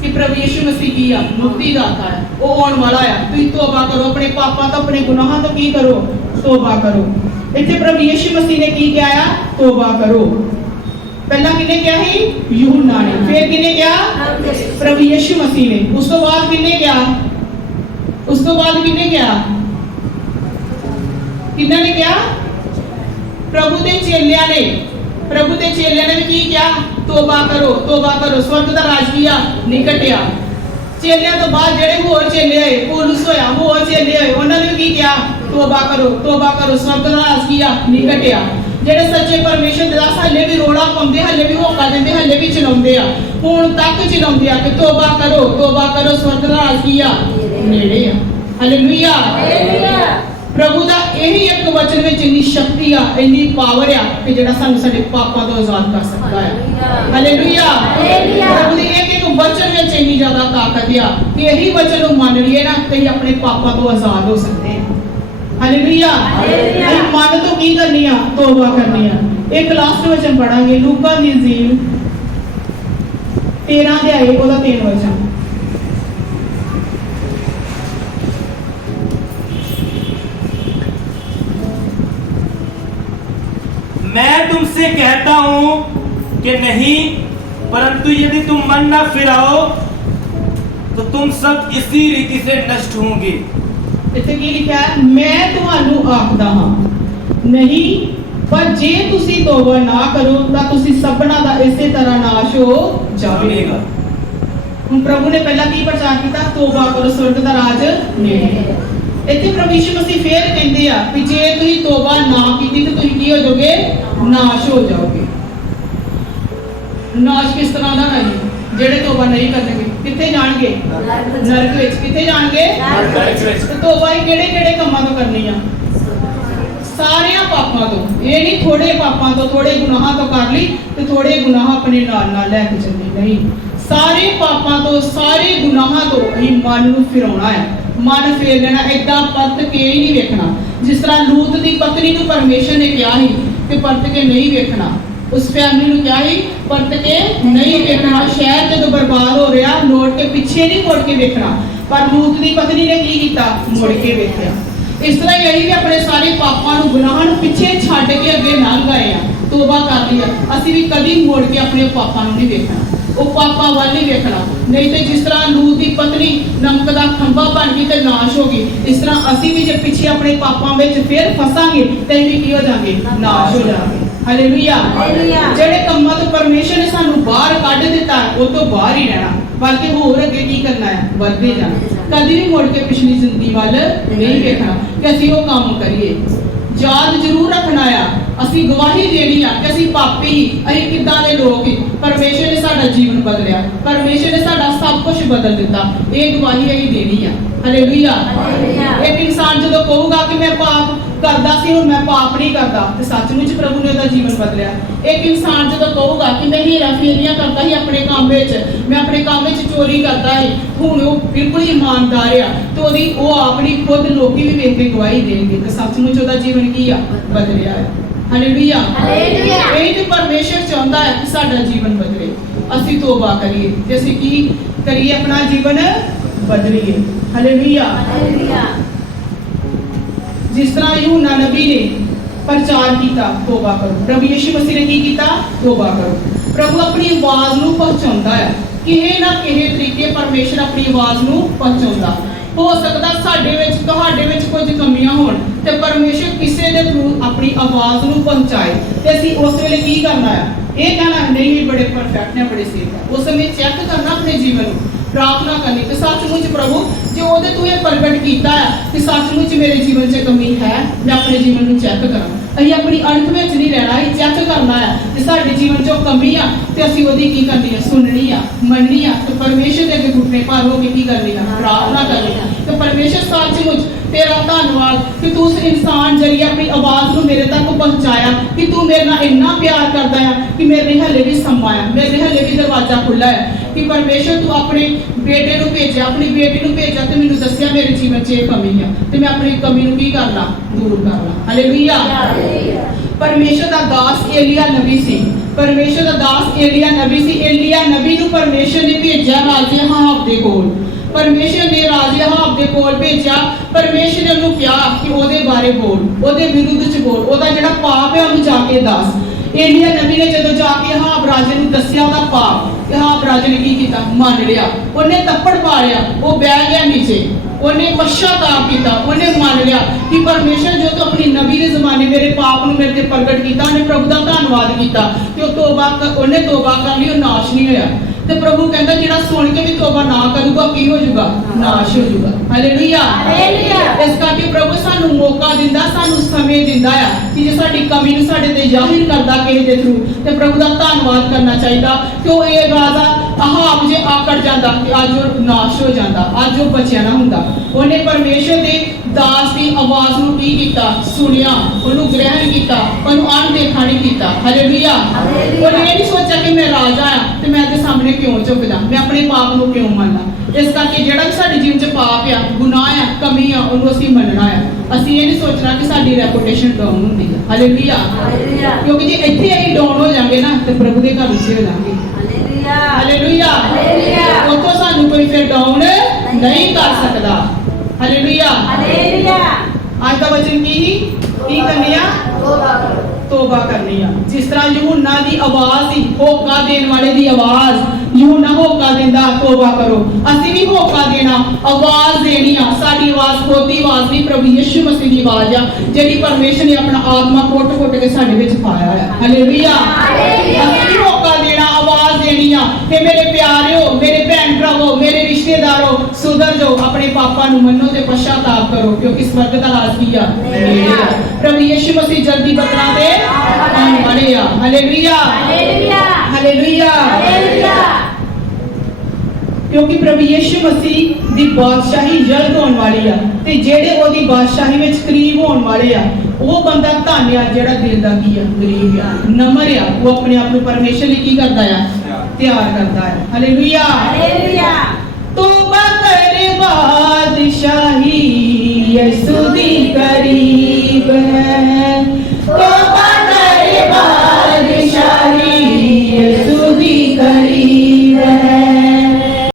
ਕਿ ਪ੍ਰਭੂ ਯਿਸੂ ਮਸੀਹ ਕੀ ਆ? ਮੁਕਤੀ ਦਾਤਾ ਹੈ, ਉਹ ਆਉਣ ਵਾਲਾ ਆ। ਤੁਸੀਂ ਤੋਬਾ ਕਰੋ, ਆਪਣੇ ਪਾਪਾਂ ਤੋਂ, ਆਪਣੇ ਗੁਨਾਹਾਂ ਤੋਂ ਕੀ ਕਰੋ? ਤੋਬਾ ਕਰੋ। ਇੱਥੇ ਪ੍ਰਭੂ ਯਿਸੂ ਮਸੀਹ ਨੇ ਕੀ ਕਿਹਾ ਆ? ਤੋਬਾ ਕਰੋ। ਪਹਿਲਾਂ ਕਿਹਨੇ ਕਿਹਾ ਸੀ? यूहन्ना ने। फिर किने किया? प्रभु यीशु मसीह ने। उस तो बाद किने किया? ਉਸ ਤੋਂ ਬਾਅਦ ਕਿਹਨੇ ਕਿਹਾ? ਕਿਹਨਾਂ ਨੇ ਕਿਹਾ? ਪ੍ਰਭੂ ਦੇ ਚੇਲਿਆਂ ਨੇ। ਪ੍ਰਭੂ ਦੇ ਚੇਲਿਆਂ ਨੇ ਵੀ ਕੀ ਕਿਹਾ? ਤੋਬਾ ਕਰੋ, ਤੋਬਾ ਕਰੋ, ਸਵਰਗ ਦਾ ਰਾਜ ਕੀ ਆ? ਨਿਕਟ ਆ। ਚੇਲਿਆਂ ਤੋਂ ਬਾਅਦ ਜਿਹੜੇ ਹੋਰ ਚੇਲੇ ਆਏ, ਪੌਲੁਸ ਹੋਇਆ, ਹੋਰ ਚੇਲੇ ਆਏ, ਉਹਨਾਂ ਨੇ ਵੀ ਕੀ ਕਿਹਾ? ਤੋਬਾ ਕਰੋ, ਤੋਬਾ ਕਰੋ, ਸਵਰਗ ਦਾ ਰਾਜ ਕੀ ਆ? ਨਿਕਟ ਆ। ਜਿਹੜੇ ਸੱਚੇ ਪਰਮੇਸ਼ਰ ਦੇ ਦਾਸ ਹਲੇ ਵੀ ਰੋਲਾ ਪਾਉਂਦੇ, ਹਲੇ ਵੀ ਹੋਕਾ ਦਿੰਦੇ, ਹਲੇ ਵੀ ਚਲਾਉਂਦੇ ਆ, ਹੁਣ ਤੱਕ ਚਲਾਉਂਦੇ ਆ ਕਿ ਤੋਬਾ ਕਰੋ, ਤੋਬਾ ਕਰੋ, ਸਵਰਗ ਦਾ ਰਾਜ ਕੀ ਆ? ਨੇੜੇ ਆ। ਹਾਲੇਲੂਇਆ। ਪ੍ਰਭੂ ਦਾ ਇਹੀ ਇੱਕ ਵਚਨ ਵਿੱਚ ਇੰਨੀ ਸ਼ਕਤੀ ਆ, ਇੰਨੀ ਪਾਵਰ ਆ ਕਿ ਜਿਹੜਾ ਸਾਨੂੰ ਸਾਡੇ ਪਾਪਾਂ ਤੋਂ ਆਜ਼ਾਦ ਕਰ ਸਕਦਾ ਹੈ। ਹਾਲੇਲੂਇਆ। ਪ੍ਰਭੂ ਦੇ ਇੱਕ ਵਚਨ ਵਿੱਚ ਇੰਨੀ ਜ਼ਿਆਦਾ ਤਾਕਤ ਆ ਕਿ ਇਹੀ ਵਚਨ ਨੂੰ ਮੰਨ ਲਈਏ ਨਾ ਤੇ ਅਸੀਂ ਆਪਣੇ ਪਾਪਾਂ ਤੋਂ ਆਜ਼ਾਦ ਹੋ ਸਕਦੇ ਹਾਂ। ਹਾਲੇਲੂਇਆ। ਅਸੀਂ ਮਨ ਤੋਂ ਕੀ ਕਰਨੀ ਆ? ਤੋਬਾ ਕਰਨੀ ਆ। ਇੱਕ ਲਾਸਟ ਵਚਨ ਪੜਾਂਗੇ, ਲੂਕਾ ਦੀ ਇੰਜੀਲ 13 ਅਧਿਆਇ ਉਹਦਾ 3 ਵਚਨ। मैं तुमसे कहता हूं कि नहीं, परंतु यदि तुम मन न फिराओ तो तुम सब इसी रीति से नष्ट होंगे। ਇੱਥੇ ਕੀ ਲਿਖਿਆ ਹੈ? ਮੈਂ ਤੁਹਾਨੂੰ ਆਖਦਾ ਹਾਂ ਨਹੀਂ, ਪਰ ਜੇ ਤੁਸੀਂ ਤੋਬਾ ਨਾ ਕਰੋ ਤਾਂ ਤੁਸੀਂ ਸਭਨਾਂ ਦਾ ਇਸੇ ਤਰ੍ਹਾਂ ਨਾਸ਼ ਹੋ ਜਾਵੇਗਾ। ਹੁਣ ਪ੍ਰਭੂ ਨੇ ਪਹਿਲਾਂ ਕੀ ਪ੍ਰਚਾਰ ਕੀਤਾ? ਤੋਬਾ ਕਰੋ, ਸਵਰਗ ਦਾ ਰਾਜ ਨੇੜੇ। ਇੱਥੇ ਪ੍ਰਭੂ ਯਿਸੂ ਮਸੀਹ ਫੇਰ ਕਹਿੰਦੇ ਆ ਕਿ ਜੇ ਤੁਸੀਂ ਤੋਬਾ ਨਾ ਕੀਤੀ ਤਾਂ ਤੁਸੀਂ ਕੀ ਹੋ ਜਾਓਗੇ? ਨਾਸ਼ ਹੋ ਜਾਓਗੇ। ਨਾਸ਼ ਕਿਸ ਤਰ੍ਹਾਂ ਦਾ ਹੈ? ਜਿਹੜੇ ਤੋਬਾ ਨਹੀਂ ਕਰਨਗੇ ਕਿੱਥੇ ਜਾਣਗੇ? ਨਰਕ ਵਿੱਚ। ਕਿੱਥੇ ਜਾਣਗੇ? ਤੇ ਤੋਬਾ ਹੀ ਕਿਹੜੇ ਕਿਹੜੇ ਕੰਮਾਂ ਤੋਂ ਕਰਨੀ ਆ? ਸਾਰਿਆਂ ਪਾਪਾਂ ਤੋਂ। ਇਹ ਨਹੀਂ ਥੋੜੇ ਪਾਪਾਂ ਤੋਂ, ਥੋੜੇ ਗੁਨਾਹਾਂ ਤੋਂ ਕਰ ਲਈ ਤੇ ਥੋੜੇ ਗੁਨਾਹ ਆਪਣੇ ਨਾਲ ਨਾਲ ਲੈ ਕੇ ਚੱਲਣੇ, ਨਹੀਂ। ਸਾਰੇ ਪਾਪਾਂ ਤੋਂ, ਸਾਰੇ ਗੁਨਾਹਾਂ ਤੋਂ ਅਸੀਂ ਮਨ ਨੂੰ ਫਿਰਾਉਣਾ ਹੈ। ਮਨ ਫੇਰ ਲੈਣਾ, ਏਦਾਂ ਪਰਤ ਕੇ ਹੀ ਨਹੀਂ ਵੇਖਣਾ। ਜਿਸ ਤਰ੍ਹਾਂ ਲੂਤ ਦੀ ਪਤਨੀ ਨੂੰ ਪਰਮੇਸ਼ਰ ਨੇ ਕਿਹਾ ਸੀ ਕਿ ਪਰਤ ਕੇ ਨਹੀਂ ਵੇਖਣਾ, ਉਸ ਫੈਮਿਲੀ ਨੂੰ ਕਿਹਾ ਸੀ ਪਰਤ ਕੇ ਨਹੀਂ ਵੇਖਣਾ। ਸ਼ਹਿਰ ਜਦੋਂ ਬਰਬਾਦ ਹੋ ਰਿਹਾ, ਲੋਟ ਕੇ ਪਿੱਛੇ ਨਹੀਂ ਮੁੜ ਕੇ ਵੇਖਣਾ, ਪਰ ਲੂਤ ਦੀ ਪਤਨੀ ਨੇ ਕੀ ਕੀਤਾ? ਮੁੜ ਕੇ ਵੇਖਿਆ। ਇਸ ਤਰ੍ਹਾਂ ਹੀ ਅਸੀਂ ਵੀ ਆਪਣੇ ਸਾਰੇ ਪਾਪਾਂ ਨੂੰ, ਗੁਨਾਹਾਂ ਨੂੰ ਪਿੱਛੇ ਛੱਡ ਕੇ ਅੱਗੇ ਲੰਘ ਗਏ ਆ, ਤੋਬਾ ਕਰ ਲਈ ਆ। ਅਸੀਂ ਵੀ ਕਦੀ ਮੁੜ ਕੇ ਆਪਣੇ ਪਾਪਾਂ ਨੂੰ ਨਹੀਂ ਵੇਖਣਾ, ਉਹ ਪਾਪਾਂ ਵੱਲ ਨਹੀਂ ਵੇਖਣਾ। ਨਹੀਂ ਤੇ ਜਿਸ ਤਰ੍ਹਾਂ ਲੂਤ ਦੀ ਪਤਨੀ ਨਮਕ ਦਾ ਖੰਭਾ ਬਣ ਗਈ ਤੇ ਨਾਸ਼ ਹੋ ਗਈ, ਇਸ ਤਰ੍ਹਾਂ ਅਸੀਂ ਵੀ ਜੇ ਪਿੱਛੇ ਆਪਣੇ ਪਾਪਾਂ ਵਿੱਚ ਫਿਰ ਫਸਾਂਗੇ ਤੇ ਵੀ ਕੀ ਹੋ ਜਾਵਾਂਗੇ? ਨਾਸ਼ ਹੋ ਜਾਵਾਂਗੇ। ਹਾਲੇਲੂਇਆ। ਜਿਹੜੇ ਕੰਮਾਂ ਤੋਂ ਪਰਮੇਸ਼ਰ ਨੇ ਸਾਨੂੰ ਬਾਹਰ ਕੱਢ ਦਿੱਤਾ, ਉਹ ਤੋਂ ਬਾਹਰ ਹੀ ਰਹਿਣਾ, ਬਲਕਿ ਹੋਰ ਅੱਗੇ ਕੀ ਕਰਨਾ ਹੈ? ਵੱਧਦੇ ਜਾਣਾ। ਕਦੀ ਵੀ ਮੁੜ ਕੇ ਪਿਛਲੀ ਜ਼ਿੰਦਗੀ ਵੱਲ ਨਹੀਂ ਵੇਖਣਾ ਕਿ ਅਸੀਂ ਉਹ ਕੰਮ ਕਰੀਏ। ਯਾਦ ਜ਼ਰੂਰ ਰੱਖਣਾ ਆ, ਅਸੀਂ ਗਵਾਹੀ ਦੇਣੀ ਆ ਕਿ ਅਸੀਂ ਪਾਪੀ ਹੀ, ਅਸੀਂ ਕਿੱਦਾਂ ਦੇ ਲੋਕ ਹੀ। ਪਰਮੇਸ਼ਰ ਨੇ ਸਾਡਾ ਜੀਵਨ ਬਦਲਿਆ, ਪਰਮੇਸ਼ਰ ਨੇ ਸਾਡਾ ਸਭ ਕੁਝ ਬਦਲ ਦਿੱਤਾ। ਇਹ ਗਵਾਹੀ ਅਸੀਂ ਦੇਣੀ ਆ। ਹਾਲੇਲੂਇਆ। ਇੱਕ ਇਨਸਾਨ ਜਦੋਂ ਕਹੂਗਾ ਕਿ ਮੈਂ ਪਾਪ ਕਰਦਾ ਸੀ, ਹੁਣ ਮੈਂ ਪਾਪ ਨਹੀਂ ਕਰਦਾ, ਤੇ ਸੱਚਮੁੱਚ ਪ੍ਰਭੂ ਨੇ ਉਹਦਾ ਜੀਵਨ ਬਦਲਿਆ। ਇੱਕ ਇਨਸਾਨ ਜਦੋਂ ਕਹੂਗਾ ਕਿ ਮੈਂ ਹੀਰਾ ਫੇਰੀਆਂ ਕਰਦਾ ਸੀ ਆਪਣੇ ਕੰਮ ਵਿੱਚ, ਮੈਂ ਆਪਣੇ ਕੰਮ ਵਿੱਚ ਚੋਰੀ ਕਰਦਾ ਸੀ, ਹੁਣ ਉਹ ਬਿਲਕੁਲ ਇਮਾਨਦਾਰ ਆ, ਤੇ ਉਹਦੀ ਉਹ ਆਪਣੀ ਖੁਦ ਲੋਕੀ ਵੀ ਵੇਖ ਕੇ ਗਵਾਹੀ ਦੇਣਗੇ ਕਿ ਸੱਚਮੁੱਚ ਉਹਦਾ ਜੀਵਨ ਕੀ ਆ? ਬਦਲਿਆ ਹੈ। ਹਾਲੇਲੂਇਆ। ਇਹ ਤੇ ਪਰਮੇਸ਼ਰ ਚਾਹੁੰਦਾ ਹੈ ਕਿ ਸਾਡਾ ਜੀਵਨ ਬਦਲੇ, ਅਸੀਂ ਤੋਬਾ ਕਰੀਏ ਤੇ ਅਸੀਂ ਕੀ ਕਰੀਏ? ਆਪਣਾ ਜੀਵਨ ਬਦਲੀਏ। ਹਾਲੇਲੂਇਆ। ਜਿਸ ਤਰ੍ਹਾਂ ਯੂਹੰਨਾ ਨਬੀ ਨੇ ਪ੍ਰਚਾਰ ਕੀਤਾ, ਤੋਬਾ ਕਰੋ, ਪ੍ਰਭੂ ਯਿਸੂ ਮਸੀਹ ਨੇ ਕੀ ਕੀਤਾ? ਤੋਬਾ ਕਰੋ। ਪ੍ਰਭੂ ਆਪਣੀ ਆਵਾਜ਼ ਨੂੰ ਪਹੁੰਚਾਉਂਦਾ ਹੈ, ਕਿਸੇ ਨਾ ਕਿਸੇ ਤਰੀਕੇ ਪਰਮੇਸ਼ਰ ਆਪਣੀ ਆਵਾਜ਼ ਨੂੰ ਪਹੁੰਚਾਉਂਦਾ। ਹੋ ਸਕਦਾ ਸਾਡੇ ਵਿੱਚ, ਤੁਹਾਡੇ ਵਿੱਚ ਕੁਝ ਕਮੀਆਂ ਹੋਣ ਤੇ ਪਰਮੇਸ਼ਰ ਕਿਸੇ ਦੇ ਥਰੂ ਆਪਣੀ ਆਵਾਜ਼ ਨੂੰ ਪਹੁੰਚਾਏ, ਤੇ ਅਸੀਂ ਉਸ ਵੇਲੇ ਕੀ ਕਰਨਾ ਹੈ? ਇਹ ਕਹਿਣਾ ਨਹੀਂ ਬੜੇ ਪਰਫੈਕਟ ਨੇ, ਬੜੇ ਸੇਫ ਹੈ। ਉਸ ਸਮੇਂ ਚੈੱਕ ਕਰਨਾ ਆਪਣੇ ਜੀਵਨ ਨੂੰ, ਪ੍ਰਾਰਥਨਾ ਕਰਨੀ ਕਿ ਸੱਚਮੁੱਚ ਪ੍ਰਭੂ ਜੇ ਉਹਦੇ ਤੂੰ ਇਹ ਪ੍ਰਗਟ ਕੀਤਾ ਹੈ ਕਿ ਸੱਚਮੁੱਚ ਮੇਰੇ ਜੀਵਨ 'ਚ ਕਮੀ ਹੈ, ਮੈਂ ਆਪਣੇ ਜੀਵਨ ਨੂੰ ਚੈੱਕ ਕਰਾਂ। ਅਸੀਂ ਆਪਣੀ ਅਣਖ ਵਿੱਚ ਨਹੀਂ ਰਹਿਣਾ, ਅਸੀਂ ਚੈੱਕ ਕਰਨਾ ਹੈ ਕਿ ਸਾਡੇ ਜੀਵਨ 'ਚ ਕਮੀ ਆ ਤੇ ਅਸੀਂ ਉਹਦੀ ਕੀ ਕਰਨੀ ਹੈ? ਸੁਣਨੀ ਆ, ਮੰਨਣੀ ਆ, ਤੇ ਪਰਮੇਸ਼ਰ ਦੇ ਅੱਗੇ ਘੁੱਟਨੇ ਭਾਰ ਹੋ ਕੇ ਕੀ ਕਰਨੀ ਆ? ਪ੍ਰਾਰਥਨਾ ਕਰਨੀ ਆ। ਤੇ ਪਰਮੇਸ਼ਰ ਸੱਚਮੁੱਚ ਤੇਰਾ ਧੰਨਵਾਦ ਕਿ ਤੂੰ ਉਸ ਇਨਸਾਨ ਜਰੀਏ ਆਪਣੀ ਆਵਾਜ਼ ਨੂੰ ਮੇਰੇ ਤੱਕ ਪਹੁੰਚਾਇਆ, ਕਿ ਤੂੰ ਮੇਰੇ ਨਾਲ ਇੰਨਾ ਪਿਆਰ ਕਰਦਾ ਆ ਕਿ ਮੇਰੇ ਹੱਲੇ ਵੀ ਸਮਾਂ ਆ, ਮੇਰੇ ਹੱਲੇ ਵੀ ਦਰਵਾਜ਼ਾ ਖੁੱਲਾ ਹੈ। ਕਿ ਪਰਮੇਸ਼ਰ ਤੂੰ ਆਪਣੇ ਬੇਟੇ ਨੂੰ ਭੇਜਿਆ, ਆਪਣੀ ਬੇਟੀ ਨੂੰ ਭੇਜਿਆ ਤੇ ਮੈਨੂੰ ਦੱਸਿਆ ਮੇਰੇ ਜੀਵਨ 'ਚ ਇਹ ਕਮੀ ਆ, ਤੇ ਮੈਂ ਆਪਣੀ ਕਮੀ ਨੂੰ ਕੀ ਕਰਨਾ? ਦੂਰ ਕਰਨਾ। ਹਾਲੇਲੂਇਆ। ਪਰਮੇਸ਼ਰ ਦਾ ਦਾਸ ਏਲੀਆ ਨਬੀ ਸੀ, ਪਰਮੇਸ਼ਰ ਦਾ ਦਾਸ ਏਲੀਆ ਨਬੀ ਸੀ। ਏਲੀਆ ਨਬੀ ਨੂੰ ਪਰਮੇਸ਼ਰ ਨੇ ਭੇਜਿਆ ਰਾਜੇ ਅਹਾਬ ਦੇ ਕੋਲ। ਪਰਮੇਸ਼ਰ ਨੇ ਰਾਜੇ ਅਹਾਬ ਦੇ ਕੋਲ ਭੇਜਿਆ। ਪਰਮੇਸ਼ਰ ਨੇ ਉਹਨੂੰ ਕਿਹਾ ਕਿ ਉਹਦੇ ਬਾਰੇ ਬੋਲ, ਉਹਦੇ ਵਿਰੁੱਧ 'ਚ ਬੋਲ, ਉਹਦਾ ਜਿਹੜਾ ਪਾਪ ਹੈ ਉਹਨੂੰ ਜਾ ਕੇ ਦੱਸ। ਏਲੀਆ ਨਬੀ ਨੇ ਜਦੋਂ ਜਾ ਕੇ ਅਹਾਬ ਰਾਜੇ ਨੂੰ ਦੱਸਿਆ ਉਹਦਾ ਪਾਪ, ਅਹਾਬ ਰਾਜੇ ਨੇ ਕੀ ਕੀਤਾ? ਮੰਨ ਲਿਆ। ਉਹਨੇ ਤੱਪੜ ਪਾ ਲਿਆ, ਉਹ ਬਹਿ ਗਿਆ ਨੀਚੇ। ਉਹਨੇ ਪਛਤਾਪ ਕੀਤਾ, ਉਹਨੇ ਮੰਨ ਲਿਆ ਕਿ ਪਰਮੇਸ਼ਰ ਜੋ ਤੂੰ ਆਪਣੀ ਨਬੀ ਦੇ ਜ਼ਮਾਨੇ ਮੇਰੇ ਪਾਪ ਨੂੰ ਮੇਰੇ ਤੇ ਪ੍ਰਗਟ ਕੀਤਾ, ਉਹਨੇ ਪ੍ਰਭੂ ਦਾ ਧੰਨਵਾਦ ਕੀਤਾ ਤੇ ਉਹ ਉਹਨੇ ਤੋਬਾ ਕਰ ਲਈ, ਉਹ ਨਾਸ਼ ਨਹੀਂ ਹੋਇਆ। ਤੇ ਪ੍ਰਭੂ ਕਹਿੰਦਾ ਜਿਹੜਾ ਸੁਣ ਕੇ ਵੀ ਤੋਬਾ ਨਾ ਕਰੂਗਾ ਕੀ ਹੋ ਜਾਊਗਾ? ਨਾਸ਼ ਹੋ ਜਾਊਗਾ। ਹਾਲੇਲੂਇਆ। ਇਸ ਕਰਕੇ ਪ੍ਰਭੂ ਸਾਨੂੰ ਮੌਕਾ ਦਿੰਦਾ, ਸਾਨੂੰ ਸਮੇਂ ਦਿੰਦਾ ਆ ਕਿ ਜੇ ਸਾਡੀ ਕਮੀ ਨੂੰ ਸਾਡੇ ਤੇ ਜ਼ਾਹਿਰ ਕਰਦਾ ਕਿਸੇ ਦੇ ਥਰੂ, ਤੇ ਪ੍ਰਭੂ ਦਾ ਧੰਨਵਾਦ ਕਰਨਾ ਚਾਹੀਦਾ ਕਿ ਉਹ ਇਹ ਰਾਜ਼ਾ ਆਹਾਬ ਜੇ ਆਕੜ ਜਾਂਦਾ ਕਿ ਅੱਜ ਉਹ ਨਾਸ਼ ਹੋ ਜਾਂਦਾ, ਅੱਜ ਉਹ ਬਚਿਆ ਨਾ ਹੁੰਦਾ। ਉਹਨੇ ਪਰਮੇਸ਼ਰ ਦੇ ਦਾਸ ਦੀ ਆਵਾਜ਼ ਨੂੰ ਕੀ ਕੀਤਾ? ਸੁਣਿਆ, ਉਹਨੂੰ ਗ੍ਰਹਿਣ ਕੀਤਾ, ਉਹਨੂੰ ਅਣਦੇਖਾ ਨਹੀਂ ਕੀਤਾ। ਹਾਲੇਲੂਇਆ। ਉਹਨੇ ਇਹ ਨਹੀਂ ਸੋਚਿਆ ਕਿ ਮੈਂ ਰਾਜਾ ਆ ਤੇ ਮੈਂ ਤੇ ਸਾਹਮਣੇ ਕਿਉਂ ਝੁਕ ਜਾ, ਮੈਂ ਆਪਣੇ ਪਾਪ ਨੂੰ ਕਿਉਂ ਮੰਨਾਂ। ਇਸ ਕਰਕੇ ਜਿਹੜਾ ਵੀ ਸਾਡੇ ਜੀਵਨ 'ਚ ਪਾਪ ਆ, ਗੁਨਾਹ ਆ, ਕਮੀ ਆ, ਉਹਨੂੰ ਅਸੀਂ ਮੰਨਣਾ ਆ। ਅਸੀਂ ਇਹ ਨਹੀਂ ਸੋਚਣਾ ਕਿ ਸਾਡੀ ਰੈਪੂਟੇਸ਼ਨ ਡਾਊਨ ਹੁੰਦੀ ਹੈ। ਹਾਲੇਲੂਇਆ। ਕਿਉਂਕਿ ਜੇ ਇੱਥੇ ਅਸੀਂ ਡਾਊਨ ਹੋ ਜਾਵਾਂਗੇ ਨਾ ਤੇ ਪ੍ਰਭੂ ਦੇ ਘਰ ਉੱਚੇ ਹੋ ਜਾਵਾਂਗੇ। ਹਾਲੇਲੂਇਆ। ਉੱਥੋਂ ਸਾਨੂੰ ਕੋਈ ਫਿਰ ਡਾਊਨ ਨਹੀਂ ਕਰ ਸਕਦਾ। ਹਾਲੇਲੂਇਆ। ਅੱਜ ਦਾ ਵਚਨ ਕੀ ਕਰਨੀ ਆ? ਤੋਬਾ ਕਰਨੀ ਆ। ਜਿਸ ਤਰ੍ਹਾਂ ਯਹੂਨਾ ਦੀ ਆਵਾਜ਼ ਸੀ, ਹੋਕਾ ਦੇਣ ਵਾਲੇ ਦੀ ਆਵਾਜ਼, ਯਹੂਨਾ ਹੋਕਾ ਦਿੰਦਾ ਤੋਬਾ ਕਰੋ, ਅਸੀਂ ਵੀ ਹੋਕਾ ਦੇਣਾ, ਆਵਾਜ਼ ਦੇਣੀ ਆ। ਸਾਡੀ ਆਵਾਜ਼ ਖੁਦ ਦੀ ਆਵਾਜ਼ ਨਹੀਂ, ਪ੍ਰਭੂ ਯਿਸੂ ਮਸੀਹ ਦੀ ਆਵਾਜ਼ ਆ ਜਿਹੜੀ ਪਰਮੇਸ਼ਰ ਨੇ ਆਪਣਾ ਆਤਮਾ ਕੁੱਟ ਕੇ ਸਾਡੇ ਵਿੱਚ ਪਾਇਆ ਹੈ। ਹਾਲੇਲੂਇਆ। ਅਸੀਂ ਵੀ ਹੋਕਾ ਦੇਣਾ, ਆਵਾਜ਼ ਦੇਣੀ ਆ ਕਿ ਮੇਰੇ ਪਿਆਰਿਓ, ਮੇਰੇ ਭੈਣ ਭਰਾਵੋ, ਮੇਰੇ ਰਿਸ਼ਤੇਦਾਰੋ, ਸੁਧਰ ਜਾਓ, ਆਪਣੇ ਪਾਪਾਂ ਨੂੰ ਮੰਨੋ ਤੇ ਪਛਤਾਪ ਕਰੋ ਕਿਉਂਕਿ ਸਵਰਗ ਦਾ ਰਾਜ ਕੀ ਆ? ਪ੍ਰਭੂ ਯਿਸੂ ਮਸੀਹ ਜਲਦੀ ਬਦਲਾ ਦੇ ਆਉਣ ਵਾਲੇ ਆ। ਹਾਲੇਲੂਇਆ। ਹਾਲੇਲੂਇਆ। ਕਿਉਂਕਿ ਪ੍ਰਭੂ ਯਿਸੂ ਮਸੀਹ ਦੀ ਬਾਦਸ਼ਾਹੀ ਜਲਦ ਹੋਣ ਵਾਲੀ ਆ ਤੇ ਜਿਹੜੇ ਉਹਦੀ ਬਾਦਸ਼ਾਹੀ ਵਿੱਚ ਕਰੀਬ ਹੋਣ ਵਾਲੇ ਆ, ਉਹ ਬੰਦਾ ਧੰਨ ਆ ਜਿਹੜਾ ਦਿਲ ਦਾ ਕੀ ਆ? ਗਰੀਬ ਆ, ਨਮਰ ਆ। ਉਹ ਆਪਣੇ ਆਪ ਨੂੰ ਪਰਮੇਸ਼ਰ ਲਈ ਕੀ ਕਰਦਾ ਆ? ਤਿਆਰ ਕਰਦਾ ਹੈ। ਹਾਲੇਲੂਇਆ। ਤੋਬਾ ਕਰੇ ਬਾਦਸ਼ਾਹੀ ਯਿਸੂ ਦੀ ਕਰੀਬ ਹੈ।